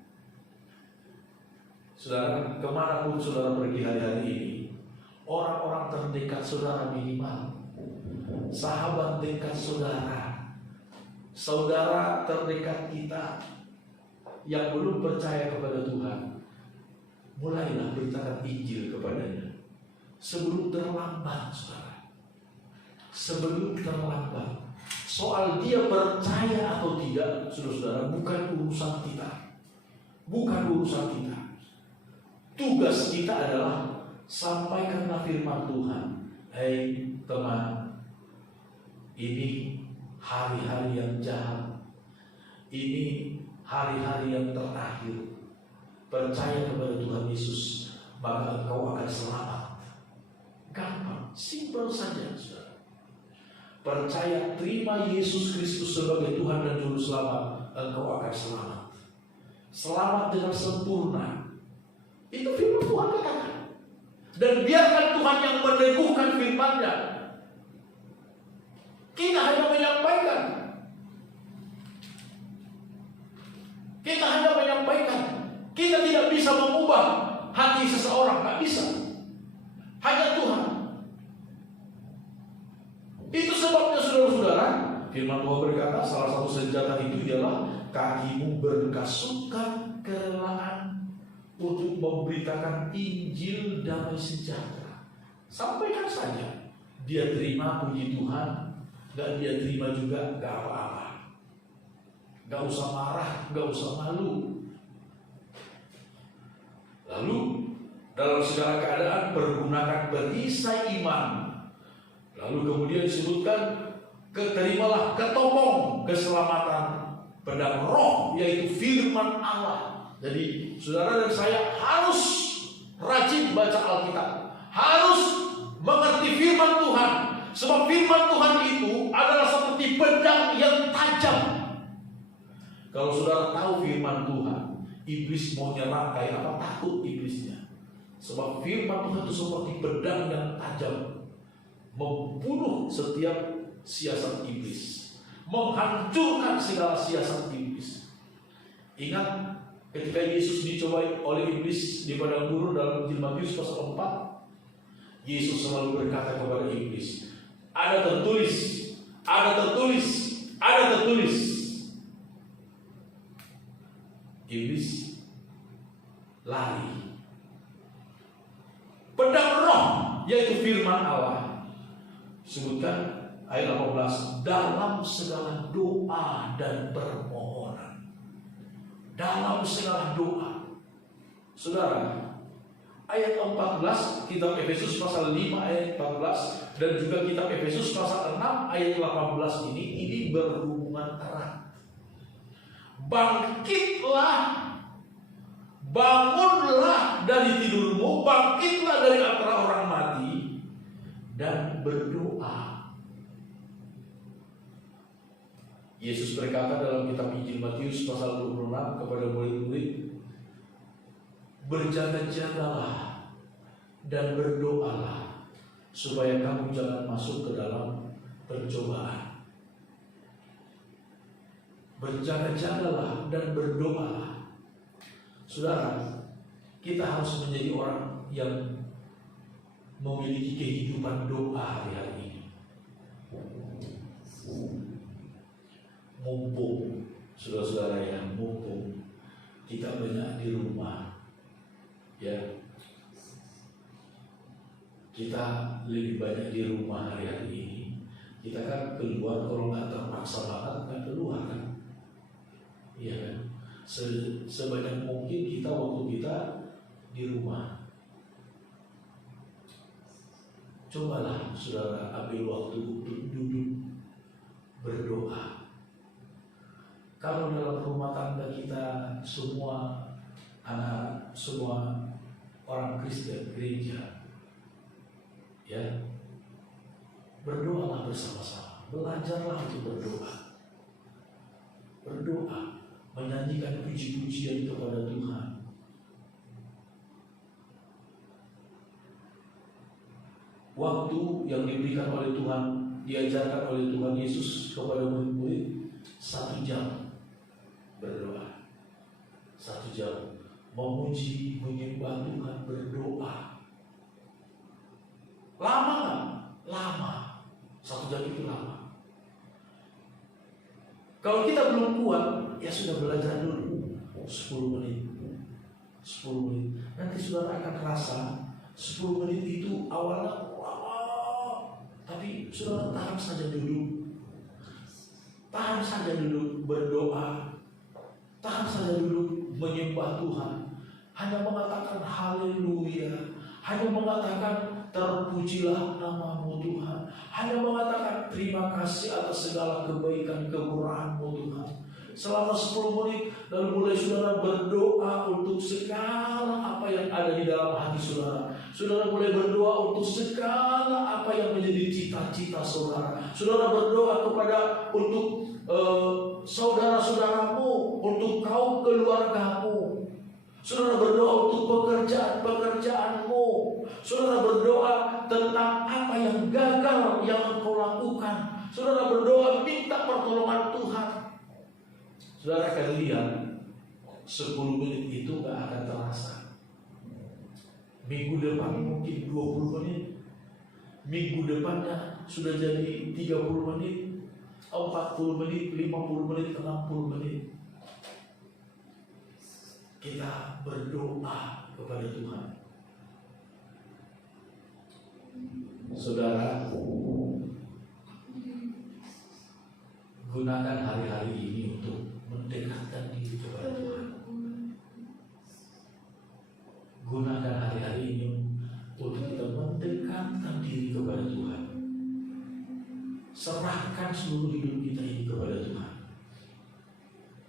Saudara, kemanapun saudara pergi hari-hari ini, orang-orang terdekat saudara minimal, sahabat dekat saudara, saudara terdekat kita yang belum percaya kepada Tuhan, mulailah beritakan Injil kepadanya sebelum terlambat, saudara. Sebelum terlambat, Soal dia percaya atau tidak, saudara-saudara, bukan urusan kita. Bukan urusan kita. Tugas kita adalah sampaikanlah firman Tuhan. Hei teman, ini hari-hari yang jahat. Ini hari-hari yang terakhir. Percaya kepada Tuhan Yesus, maka engkau akan selamat. Gampang, simpel saja, saudara. Percaya, terima Yesus Kristus sebagai Tuhan dan Juru Selamat, engkau akan selamat. Selamat dengan sempurna. Itu firman Tuhan katakan. Dan biarkan Tuhan yang meneguhkan firman-Nya. Kita hanya menyampaikan. Kita hanya menyampaikan. Kita tidak bisa mengubah hati seseorang, tidak bisa. Hanya Tuhan. Itu sebabnya saudara-saudara, firman Tuhan berkata, salah satu senjata itu ialah kakimu berkasukan kerelaan untuk memberitakan Injil damai sejahtera. Sampaikan saja. Dia terima, puji Tuhan. Gak dia terima juga, gak apa-apa. Gak usah marah, gak usah malu. Lalu dalam segala keadaan pergunakan perisai iman. Lalu kemudian disebutkan, keterimalah ketopong keselamatan pedang roh, yaitu firman Allah. Jadi saudara dan saya harus rajin baca Alkitab, harus mengerti firman Tuhan. Sebab firman Tuhan itu adalah seperti pedang yang tajam. Kalau saudara tahu firman Tuhan, iblis mau nyerang kayak apa, takut iblisnya. Sebab firman Tuhan itu seperti pedang yang tajam, membunuh setiap siasat iblis, menghancurkan segala siasat iblis. Ingat ketika Yesus dicobai oleh iblis di padang gurun dalam Injil Matius pasal 4, Yesus selalu berkata kepada iblis, ada tertulis, ada tertulis, ada tertulis. Iblis lari. Pedang roh, yaitu firman Allah, sebutkan ayat 18, dalam segala doa dan permohonan. Dalam segala doa. Saudara, ayat 14 kitab Efesus pasal 5 ayat 14 dan juga kitab Efesus pasal 6 ayat 18 ini berhubungan erat. Bangkitlah, bangunlah dari tidurmu, bangkitlah dari antara orang mati dan berdoa. Yesus berkata dalam kitab Injil Matius pasal 26 kepada murid-murid, berjaga-jagalah dan berdoalah supaya kamu jangan masuk ke dalam pencobaan. Berjaga-jagalah dan berdoalah. Saudara, kita harus menjadi orang yang memiliki kehidupan doa hari-hari ini. Mumpung, saudara-saudara yang mumpung kita banyak di rumah, ya, kita lebih banyak di rumah hari-hari ini. Kita kan keluar, kalau nggak terpaksa banget nggak keluar kan, iya kan? Sebanyak mungkin kita waktu kita di rumah. Cobalah saudara ambil waktu untuk duduk berdoa. Kalau dalam rumah tangga kita semua anak, semua orang Kristen gereja, ya, berdoalah bersama-sama, belajarlah untuk berdoa. Berdoa, menyanyikan puji-pujian kepada Tuhan. Waktu yang diberikan oleh Tuhan, diajarkan oleh Tuhan Yesus kepada murid-murid, 1 jam berdoa, 1 jam memuji, menyembah Tuhan, berdoa. Lama nggak? Lama. 1 jam itu lama. Kalau kita belum kuat, ya sudah belajar dulu 10 menit. 10 menit. Nanti saudara akan rasa 10 menit itu awalnya lama, tapi saudara tahan saja dulu. tahan saja dulu berdoa, tahan saja dulu menyembah Tuhan, hanya mengatakan haleluya, hanya mengatakan terpujilah namamu Tuhan, hanya mengatakan terima kasih atas segala kebaikan kemurahan-Mu Tuhan. Selama 10 menit, lalu mulai saudara berdoa untuk segala apa yang ada di dalam hati saudara. Saudara mulai berdoa untuk segala apa yang menjadi cita-cita saudara. Saudara berdoa untuk saudara-saudaramu, untuk kaum keluargamu. Saudara berdoa untuk pekerjaan-pekerjaanmu. Saudara berdoa tentang apa yang gagal yang engkau lakukan. Saudara berdoa minta pertolongan Tuhan. Saudara akan lihat 10 menit itu gak akan terasa. Minggu depan mungkin 20 menit. Minggu depannya sudah jadi 30 menit, 40 menit, 50 menit, 60 menit. Kita berdoa kepada Tuhan. Saudara, gunakan hari-hari ini untuk mendekatkan diri kepada Tuhan. Gunakan hari-hari ini untuk kita mendekatkan diri kepada Tuhan. Serahkan seluruh hidup kita ini kepada Tuhan.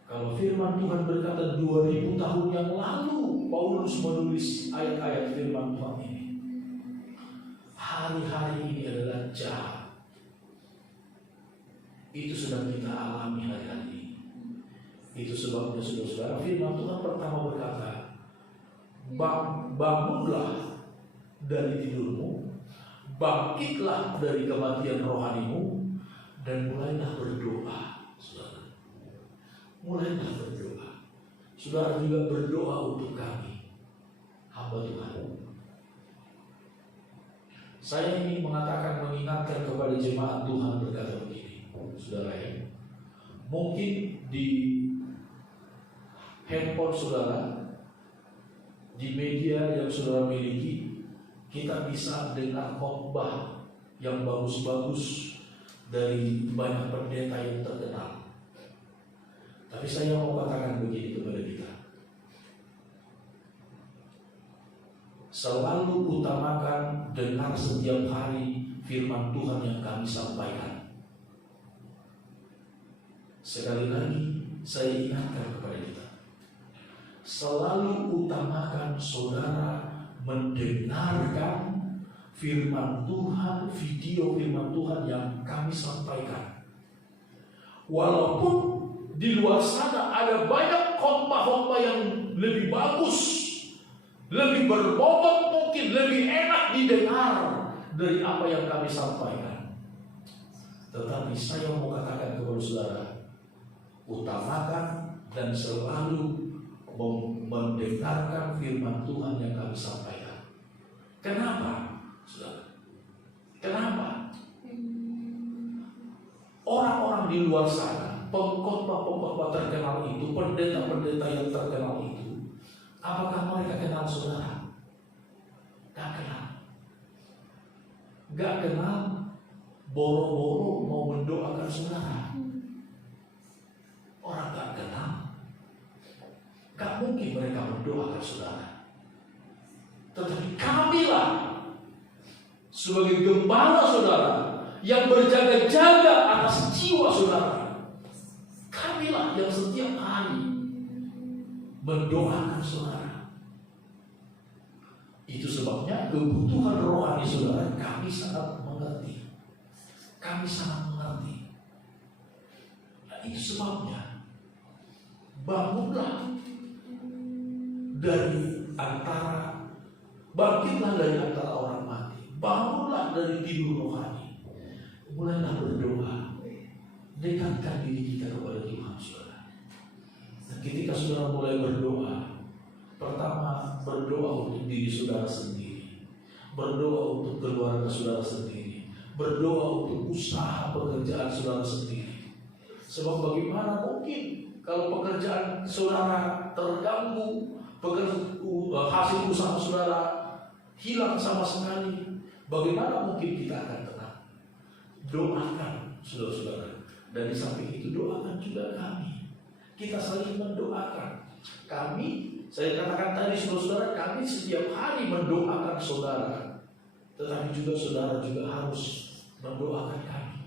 Kalau firman Tuhan berkata 2000 tahun yang lalu Paulus menulis ayat-ayat firman Tuhan ini. Hari-hari ini adalah jahat. Itu sedang kita alami hari-hari ini. Itu sebabnya saudara-saudara, firman Tuhan pertama berkata, bangunlah dari tidurmu, bangkitlah dari kematian rohanimu, dan mulailah berdoa. Saudara, mulailah berdoa. Saudara juga berdoa untuk kami, hamba Tuhan. Saya ingin mengingatkan kepada jemaat Tuhan berkata begini, saudara ya, mungkin di handphone saudara, di media yang saudara miliki, kita bisa dengar khotbah yang bagus-bagus dari banyak pendeta yang terkenal. Tapi saya mau katakan begini kepada kita, selalu utamakan dengar setiap hari firman Tuhan yang kami sampaikan. Sekali lagi saya ingatkan kepada kita, selalu utamakan saudara mendengarkan firman Tuhan, video firman Tuhan yang kami sampaikan. Walaupun di luar sana ada banyak khotbah-khotbah yang lebih bagus, lebih berbobot, mungkin lebih enak didengar dari apa yang kami sampaikan. Tetapi saya mau katakan kepada saudara, utamakan dan selalu mendengarkan firman Tuhan yang kami sampaikan. Kenapa, saudara? Kenapa? Orang-orang di luar sana, pengkhotbah-pengkhotbah terkenal itu, pendeta-pendeta yang terkenal itu, apakah mereka kenal saudara? Gak kenal. Gak kenal, boro-boro mau mendoakan saudara. Orang gak kenal, gak mungkin mereka mendoakan saudara. Tetapi kamilah sebagai gembala saudara yang berjaga-jaga atas jiwa saudara. Kamilah yang setiap hari mendoakan saudara. Itu sebabnya kebutuhan rohani saudara kami sangat mengerti. Kami sangat mengerti. Nah, itu sebabnya bangunlah dari antara, bangkitlah dari antara orang mati, bangunlah dari tidur rohani, mulailah berdoa, dekatkan diri kita kepada Tuhan saudara. Dan ketika saudara mulai berdoa, pertama berdoa untuk diri saudara sendiri, berdoa untuk keluarga saudara sendiri, berdoa untuk usaha pekerjaan saudara sendiri. Sebab bagaimana mungkin kalau pekerjaan saudara terganggu, hasil usaha saudara hilang sama sekali, bagaimana mungkin kita akan tenang? Doakan saudara-saudara, Dan di samping itu doakan juga kami. Kita saling mendoakan. Kami, saya katakan tadi saudara-saudara, kami setiap hari mendoakan saudara. Tetapi juga saudara juga harus mendoakan kami.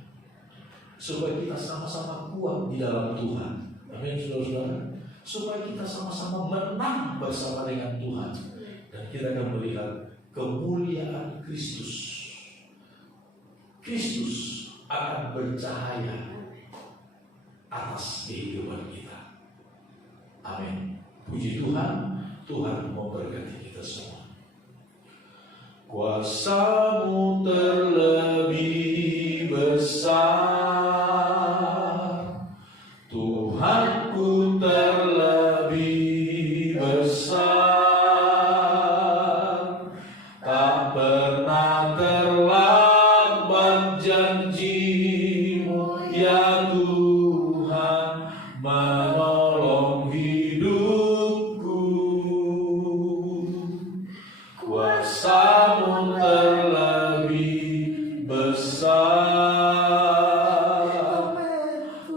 Supaya kita sama-sama kuat di dalam Tuhan. Amin saudara-saudara. Supaya kita sama-sama menang bersama dengan Tuhan. Dan kita akan melihat kemuliaan Kristus. Kristus akan bercahaya atas kehidupan kita. Amin. Puji Tuhan, Tuhan memberkati kita semua. Kuasa-Mu terlebih besar, Tuhanku terlebih besar, tak pernah terlambat janji-Mu ya Tuhan, menolong hidupku. Kuasa-Mu terlebih besar,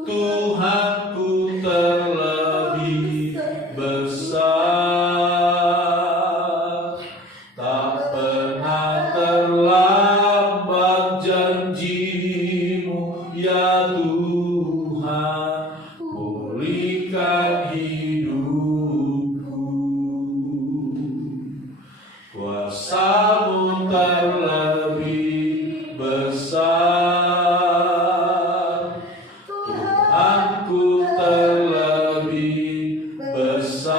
Tuhanku terlebih besar, tak pernah terlambat janji-Mu ya Tuhan, pulihkan hidupku. Kuasa-Mu terlebih besar, Tuhanku terlebih besar,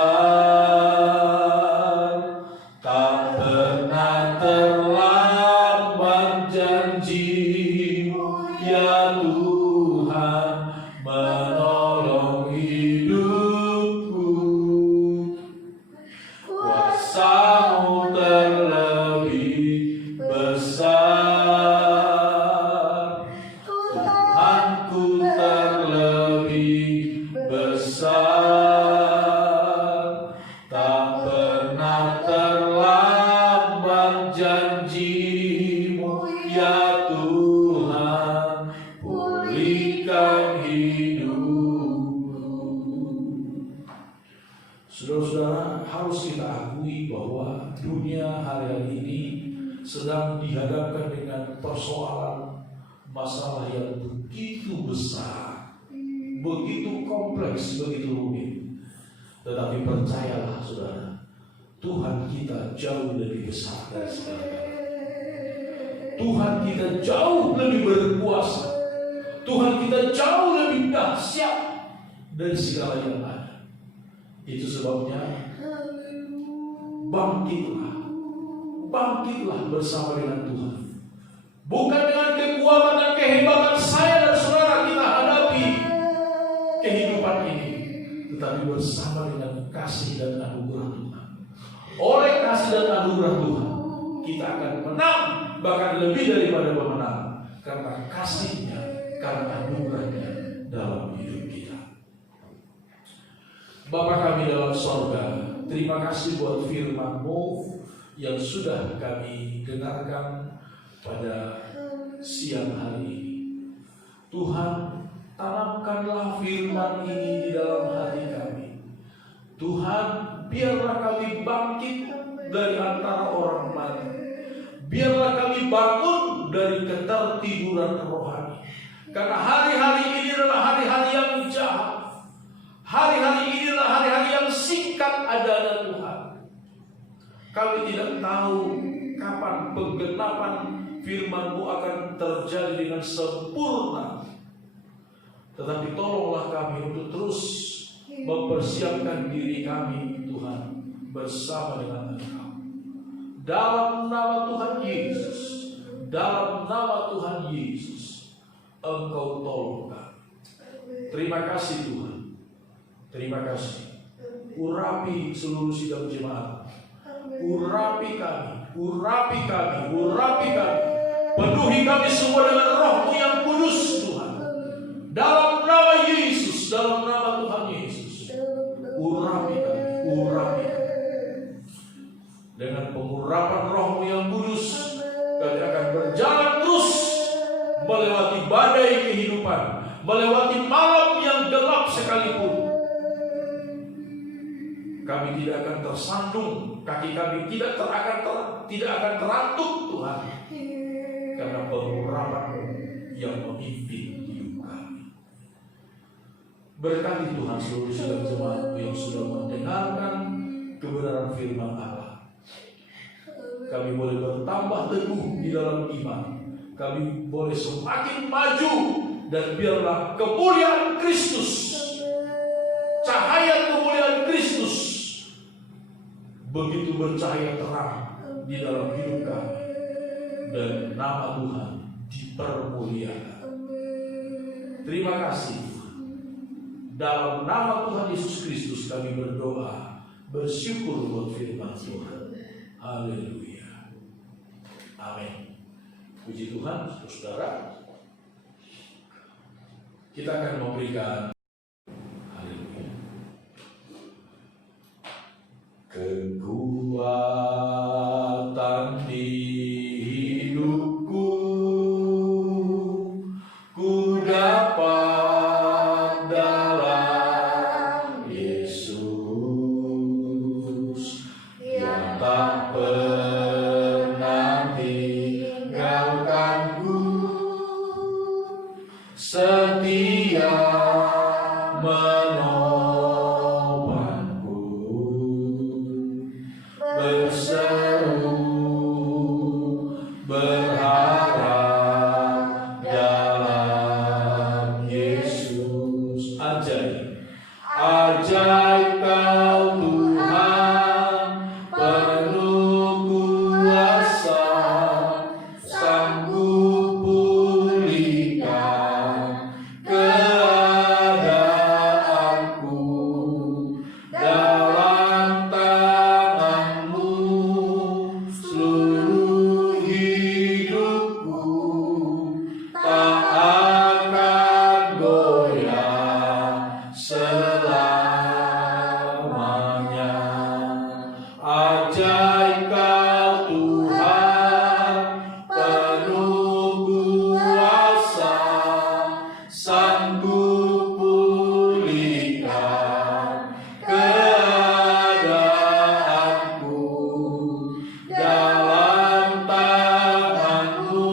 tak pernah terlambat janji-Mu ya Tuhan, menolong hidupku. Kuasa-Mu terlebih besar, Tuhanku terlebih besar, tak pernah terlambat janji-Mu ya Tuhan, pulihkan hidupku. Saudara-saudara, harus kita akui bahwa dunia hari ini sedang dihadapkan dengan persoalan masalah yang begitu besar, begitu kompleks, begitu rumit. Tetapi percayalah saudara, Tuhan kita jauh lebih besar dari segala-galanya. Tuhan kita jauh lebih berkuasa. Tuhan kita jauh lebih dahsyat dari segala yang ada. Itu sebabnya bangkitlah bersama dengan Tuhan. Bukan dengan kekuatan dan kehebatan saya dan saudara kita hadapi kehidupan ini, tetapi bersama dengan kasih dan anugerah Tuhan. Oleh kasih dan anugerah Tuhan, kita akan menang, bahkan lebih daripada pemenang, karena kasih-Nya, karena anugerah-Nya dalam hidup kita. Bapa kami dalam sorga, terima kasih buat firman-Mu yang sudah kami dengarkan pada siang hari ini. Tuhan, tanamkanlah firman ini di dalam hati kami. Tuhan, biarlah kami bangkit dari antara orang mati. Biarlah kami bangun dari ketertiduran rohani. Karena hari-hari ini adalah hari-hari yang jahat. Hari-hari ini adalah hari-hari yang singkat adanya Tuhan. Kami tidak tahu kapan penggenapan firman-Mu akan terjadi dengan sempurna. Tetapi tolonglah kami untuk terus mempersiapkan diri kami, Tuhan, bersama dengan Engkau. Dalam nama Tuhan Yesus, dalam nama Tuhan Yesus, Engkau tolong kami. Terima kasih Tuhan. Terima kasih. Urapi seluruh sidang jemaat. Urapi kami, urapi kami, urapi kami. Penuhi kami semua dengan Roh-Mu yang kudus, Tuhan. Dalam nama Yesus, dalam nama Tuhan Yesus. Urapi kami, urapi kami. Dengan pengurapan Roh-Mu yang kudus, kami akan berjalan terus melewati badai kehidupan Tuhan, melewati malam yang gelap sekalipun, kami tidak akan tersandung, kaki kami tidak akan terantuk Tuhan, karena pengurapan yang memimpin hidup kami. Berkati Tuhan seluruh sidang jemaat yang sudah mendengarkan kebenaran firman Allah. Kami boleh bertambah teguh di dalam iman, kami boleh semakin maju, dan biarlah kemuliaan Kristus, cahaya kemuliaan Kristus begitu bercahaya terang di dalam hidup kami, dan nama Tuhan dipermuliakan. Terima kasih Tuhan. Dalam nama Tuhan Yesus Kristus kami berdoa, bersyukur buat firman Tuhan. Haleluya. Amin. Puji Tuhan, saudara. Kita akan memberikan kekuatan di hidupku, ku dapat dalam Yesus yang tak pernah tinggalkanku, setia berseru, berharap dalam Yesus. Ajaib, ajaib Kau Tuhan, penuh kuasa, sanggup pulihkan keadaanku. Dalam seluruh hidupku tak akan goyah selamanya. Ajaib Kau Tuhan, penuh kuasa, sanggup pulihkan keadaanku. Dalam tangan-Mu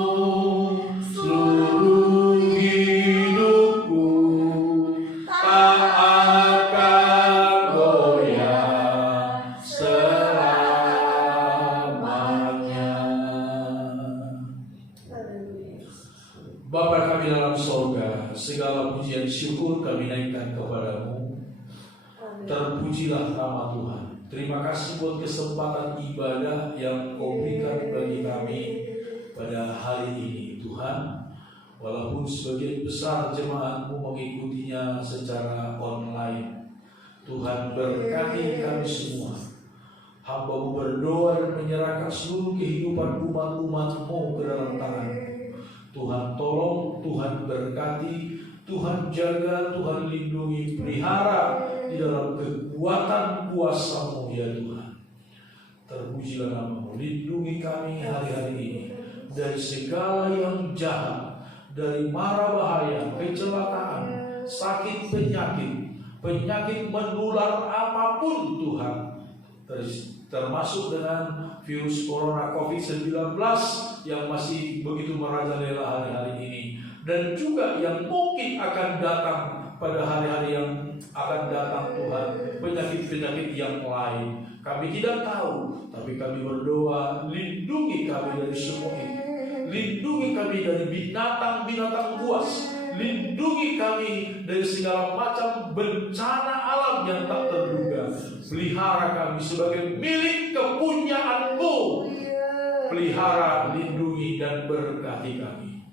seluruh hidupku tak akan goyah selamanya. Bapa kami dalam sorga, segala pujian syukur kami naikkan kepada-Mu. Terpujilah nama Tuhan. Terima kasih buat kesempatan ibadah yang Kau berikan bagi kami pada hari ini Tuhan. Walaupun sebagian besar jemaat-Mu mengikutinya secara online, Tuhan berkati kami semua. Hamba-Mu berdoa dan menyerahkan seluruh kehidupan umat-umat-Mu ke dalam tangan. Tuhan tolong, Tuhan berkati, Tuhan jaga, Tuhan lindungi, pelihara di dalam kekuatan kuasa-Mu ya Tuhan. Terpujilah nama-Mu, lindungi kami hari-hari ini dari segala yang jahat, dari mara bahaya, kecelakaan, sakit, penyakit menular apapun Tuhan, termasuk dengan virus corona COVID-19 yang masih begitu merajalela hari-hari ini, dan juga yang mungkin akan datang pada hari-hari yang akan datang Tuhan, penyakit-penyakit yang lain. Kami tidak tahu, tapi kami berdoa, lindungi kami dari semua itu. Lindungi kami dari binatang-binatang buas. Lindungi kami dari segala macam bencana alam yang tak terduga. Pelihara kami sebagai milik kepunyaan-Mu. Pelihara, lindungi, dan berkati kami.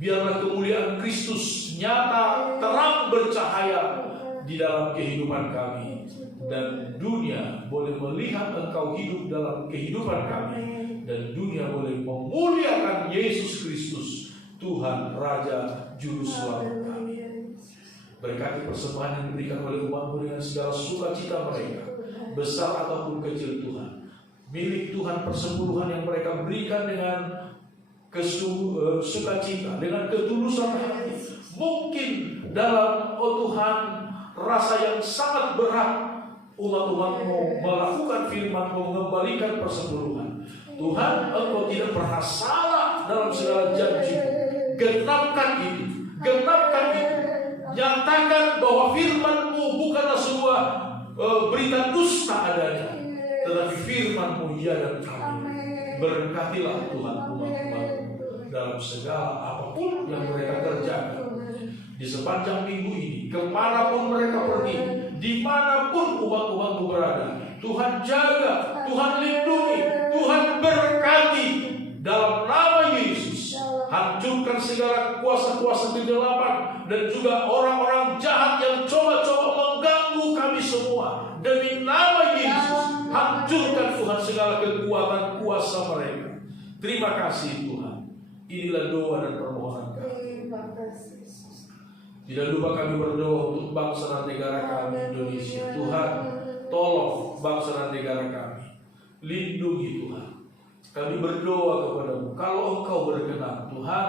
Biarlah kemuliaan Kristus nyata, terang, bercahaya di dalam kehidupan kami, dan dunia boleh melihat Engkau hidup dalam kehidupan kami, dan dunia boleh memuliakan Yesus Kristus, Tuhan, Raja, Juru Selamat kami. Berkati persembahan yang diberikan oleh umat-Mu dengan segala sukacita mereka, besar ataupun kecil Tuhan. Milik Tuhan persepuluhan yang mereka berikan dengan sukacita, dengan ketulusan hati, Mungkin dalam, oh Tuhan, rasa yang sangat berat umat-umat-Mu melakukan firman-Mu, mengembalikan persepuluhan. Tuhan, Engkau tidak pernah salah dalam segala janji. Genapkan itu, genapkan itu. Nyatakan bahwa firman-Mu bukanlah sebuah berita dusta adanya, tetapi firman-Mu ya dan kami. Berkatilah Tuhan umat-umat-Mu dalam segala apapun yang mereka kerjakan di sepanjang minggu ini, kemanapun mereka pergi, dimanapun umat-umat-Mu berada. Tuhan jaga, Tuhan lindungi, Tuhan berkati dalam nama Yesus. Hancurkan segala kuasa-kuasa kegelapan dan juga orang-orang jahat yang coba-coba mengganggu kami semua. Demi nama Yesus, hancurkan Tuhan segala kekuatan kuasa mereka. Terima kasih Tuhan. Inilah doa dan permohonan kami. Tidak lupa kami berdoa untuk bangsa dan negara kami Indonesia. Tuhan, tolong bangsa dan negara kami. Lindungi Tuhan. Kami berdoa kepada-Mu. Kalau Engkau berkenan, Tuhan,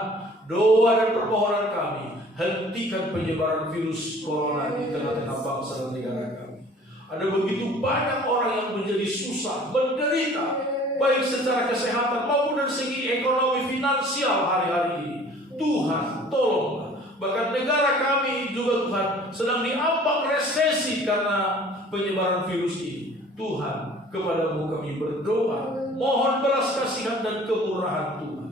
doa dan permohonan kami, hentikan penyebaran virus corona di tengah-tengah bangsa dan negara kami. Ada begitu banyak orang yang menjadi susah, menderita, baik secara kesehatan maupun dari segi ekonomi finansial hari-hari ini. Tuhan, tolonglah. Bahkan negara kami juga Tuhan sedang diambang resesi karena penyebaran virus ini. Tuhan, kepada-Mu kami berdoa, mohon belas kasihan dan kemurahan Tuhan.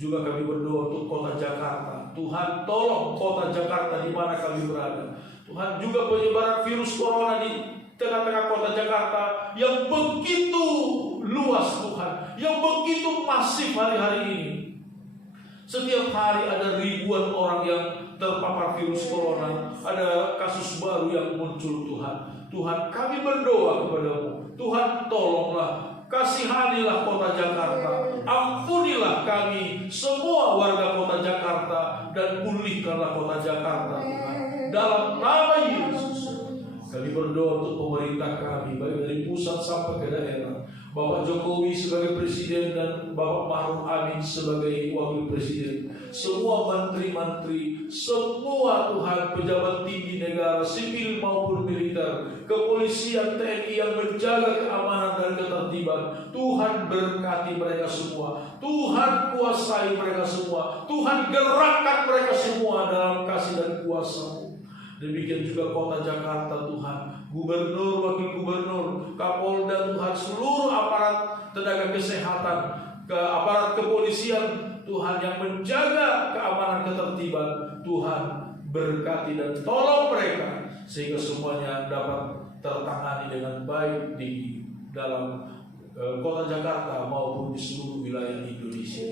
Juga kami berdoa untuk kota Jakarta. Tuhan, tolong kota Jakarta di mana kami berada. Tuhan, juga penyebaran virus corona di tengah-tengah kota Jakarta yang begitu luas Tuhan, yang begitu masif hari-hari ini. Setiap hari ada ribuan orang yang terpapar virus corona, ada kasus baru yang muncul Tuhan. Tuhan, kami berdoa kepada-Mu. Tuhan, tolonglah, kasihanilah kota Jakarta, ampunilah kami semua warga kota Jakarta, dan pulihkanlah kota Jakarta Tuhan. Dalam nama Yesus kami berdoa untuk pemerintah kami, baik dari pusat sampai ke daerah. Bapak Jokowi sebagai presiden dan Bapak Ma'ruf Amin sebagai wakil presiden. Semua menteri-menteri, semua Tuhan pejabat tinggi negara, sipil maupun militer, kepolisian, TNI yang menjaga keamanan dan ketertiban. Tuhan berkati mereka semua. Tuhan kuasai mereka semua. Tuhan gerakkan mereka semua dalam kasih dan kuasa-Mu. Demikian juga kota Jakarta Tuhan, gubernur, wakil gubernur, kapolda Tuhan, seluruh aparat tenaga kesehatan, aparat kepolisian Tuhan yang menjaga keamanan ketertiban. Tuhan berkati dan tolong mereka sehingga semuanya dapat tertangani dengan baik di dalam kota Jakarta maupun di seluruh wilayah Indonesia.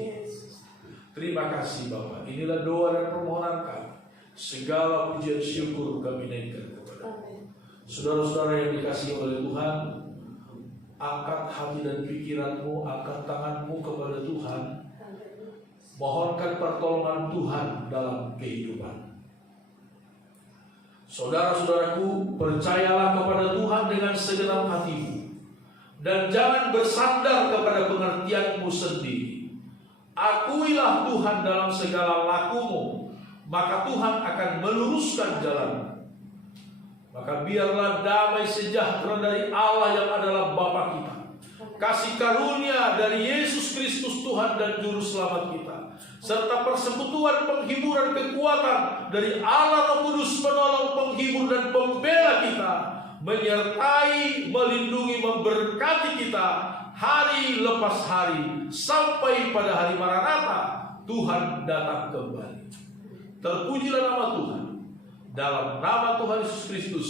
Terima kasih Bapak. Inilah doa dan permohonan kami. Segala pujian syukur kami naikkan kepada saudara-saudara yang dikasihi oleh Tuhan. Angkat hati dan pikiranmu, angkat tanganmu kepada Tuhan. Mohonkan pertolongan Tuhan dalam kehidupan. Saudara-saudaraku, percayalah kepada Tuhan dengan segenap hatimu, dan jangan bersandar kepada pengertianmu sendiri. Akuilah Tuhan dalam segala lakumu, maka Tuhan akan meluruskan jalan. Maka biarlah damai sejahtera dari Allah yang adalah Bapa kita, kasih karunia dari Yesus Kristus Tuhan dan Juru Selamat kita, serta persekutuan penghiburan kekuatan dari Allah Roh Kudus penolong, penghibur dan pembela kita, menyertai, melindungi, memberkati kita hari lepas hari sampai pada hari Maranatha Tuhan datang kembali. Terpujilah nama Tuhan. Dalam nama Tuhan Yesus Kristus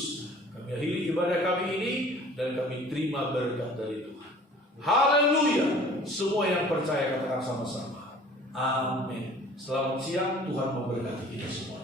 kami akhiri ibadah kami ini, dan kami terima berkat dari Tuhan. Haleluya. Semua yang percaya katakan sama-sama, amin. Selamat siang, Tuhan memberkati kita semua.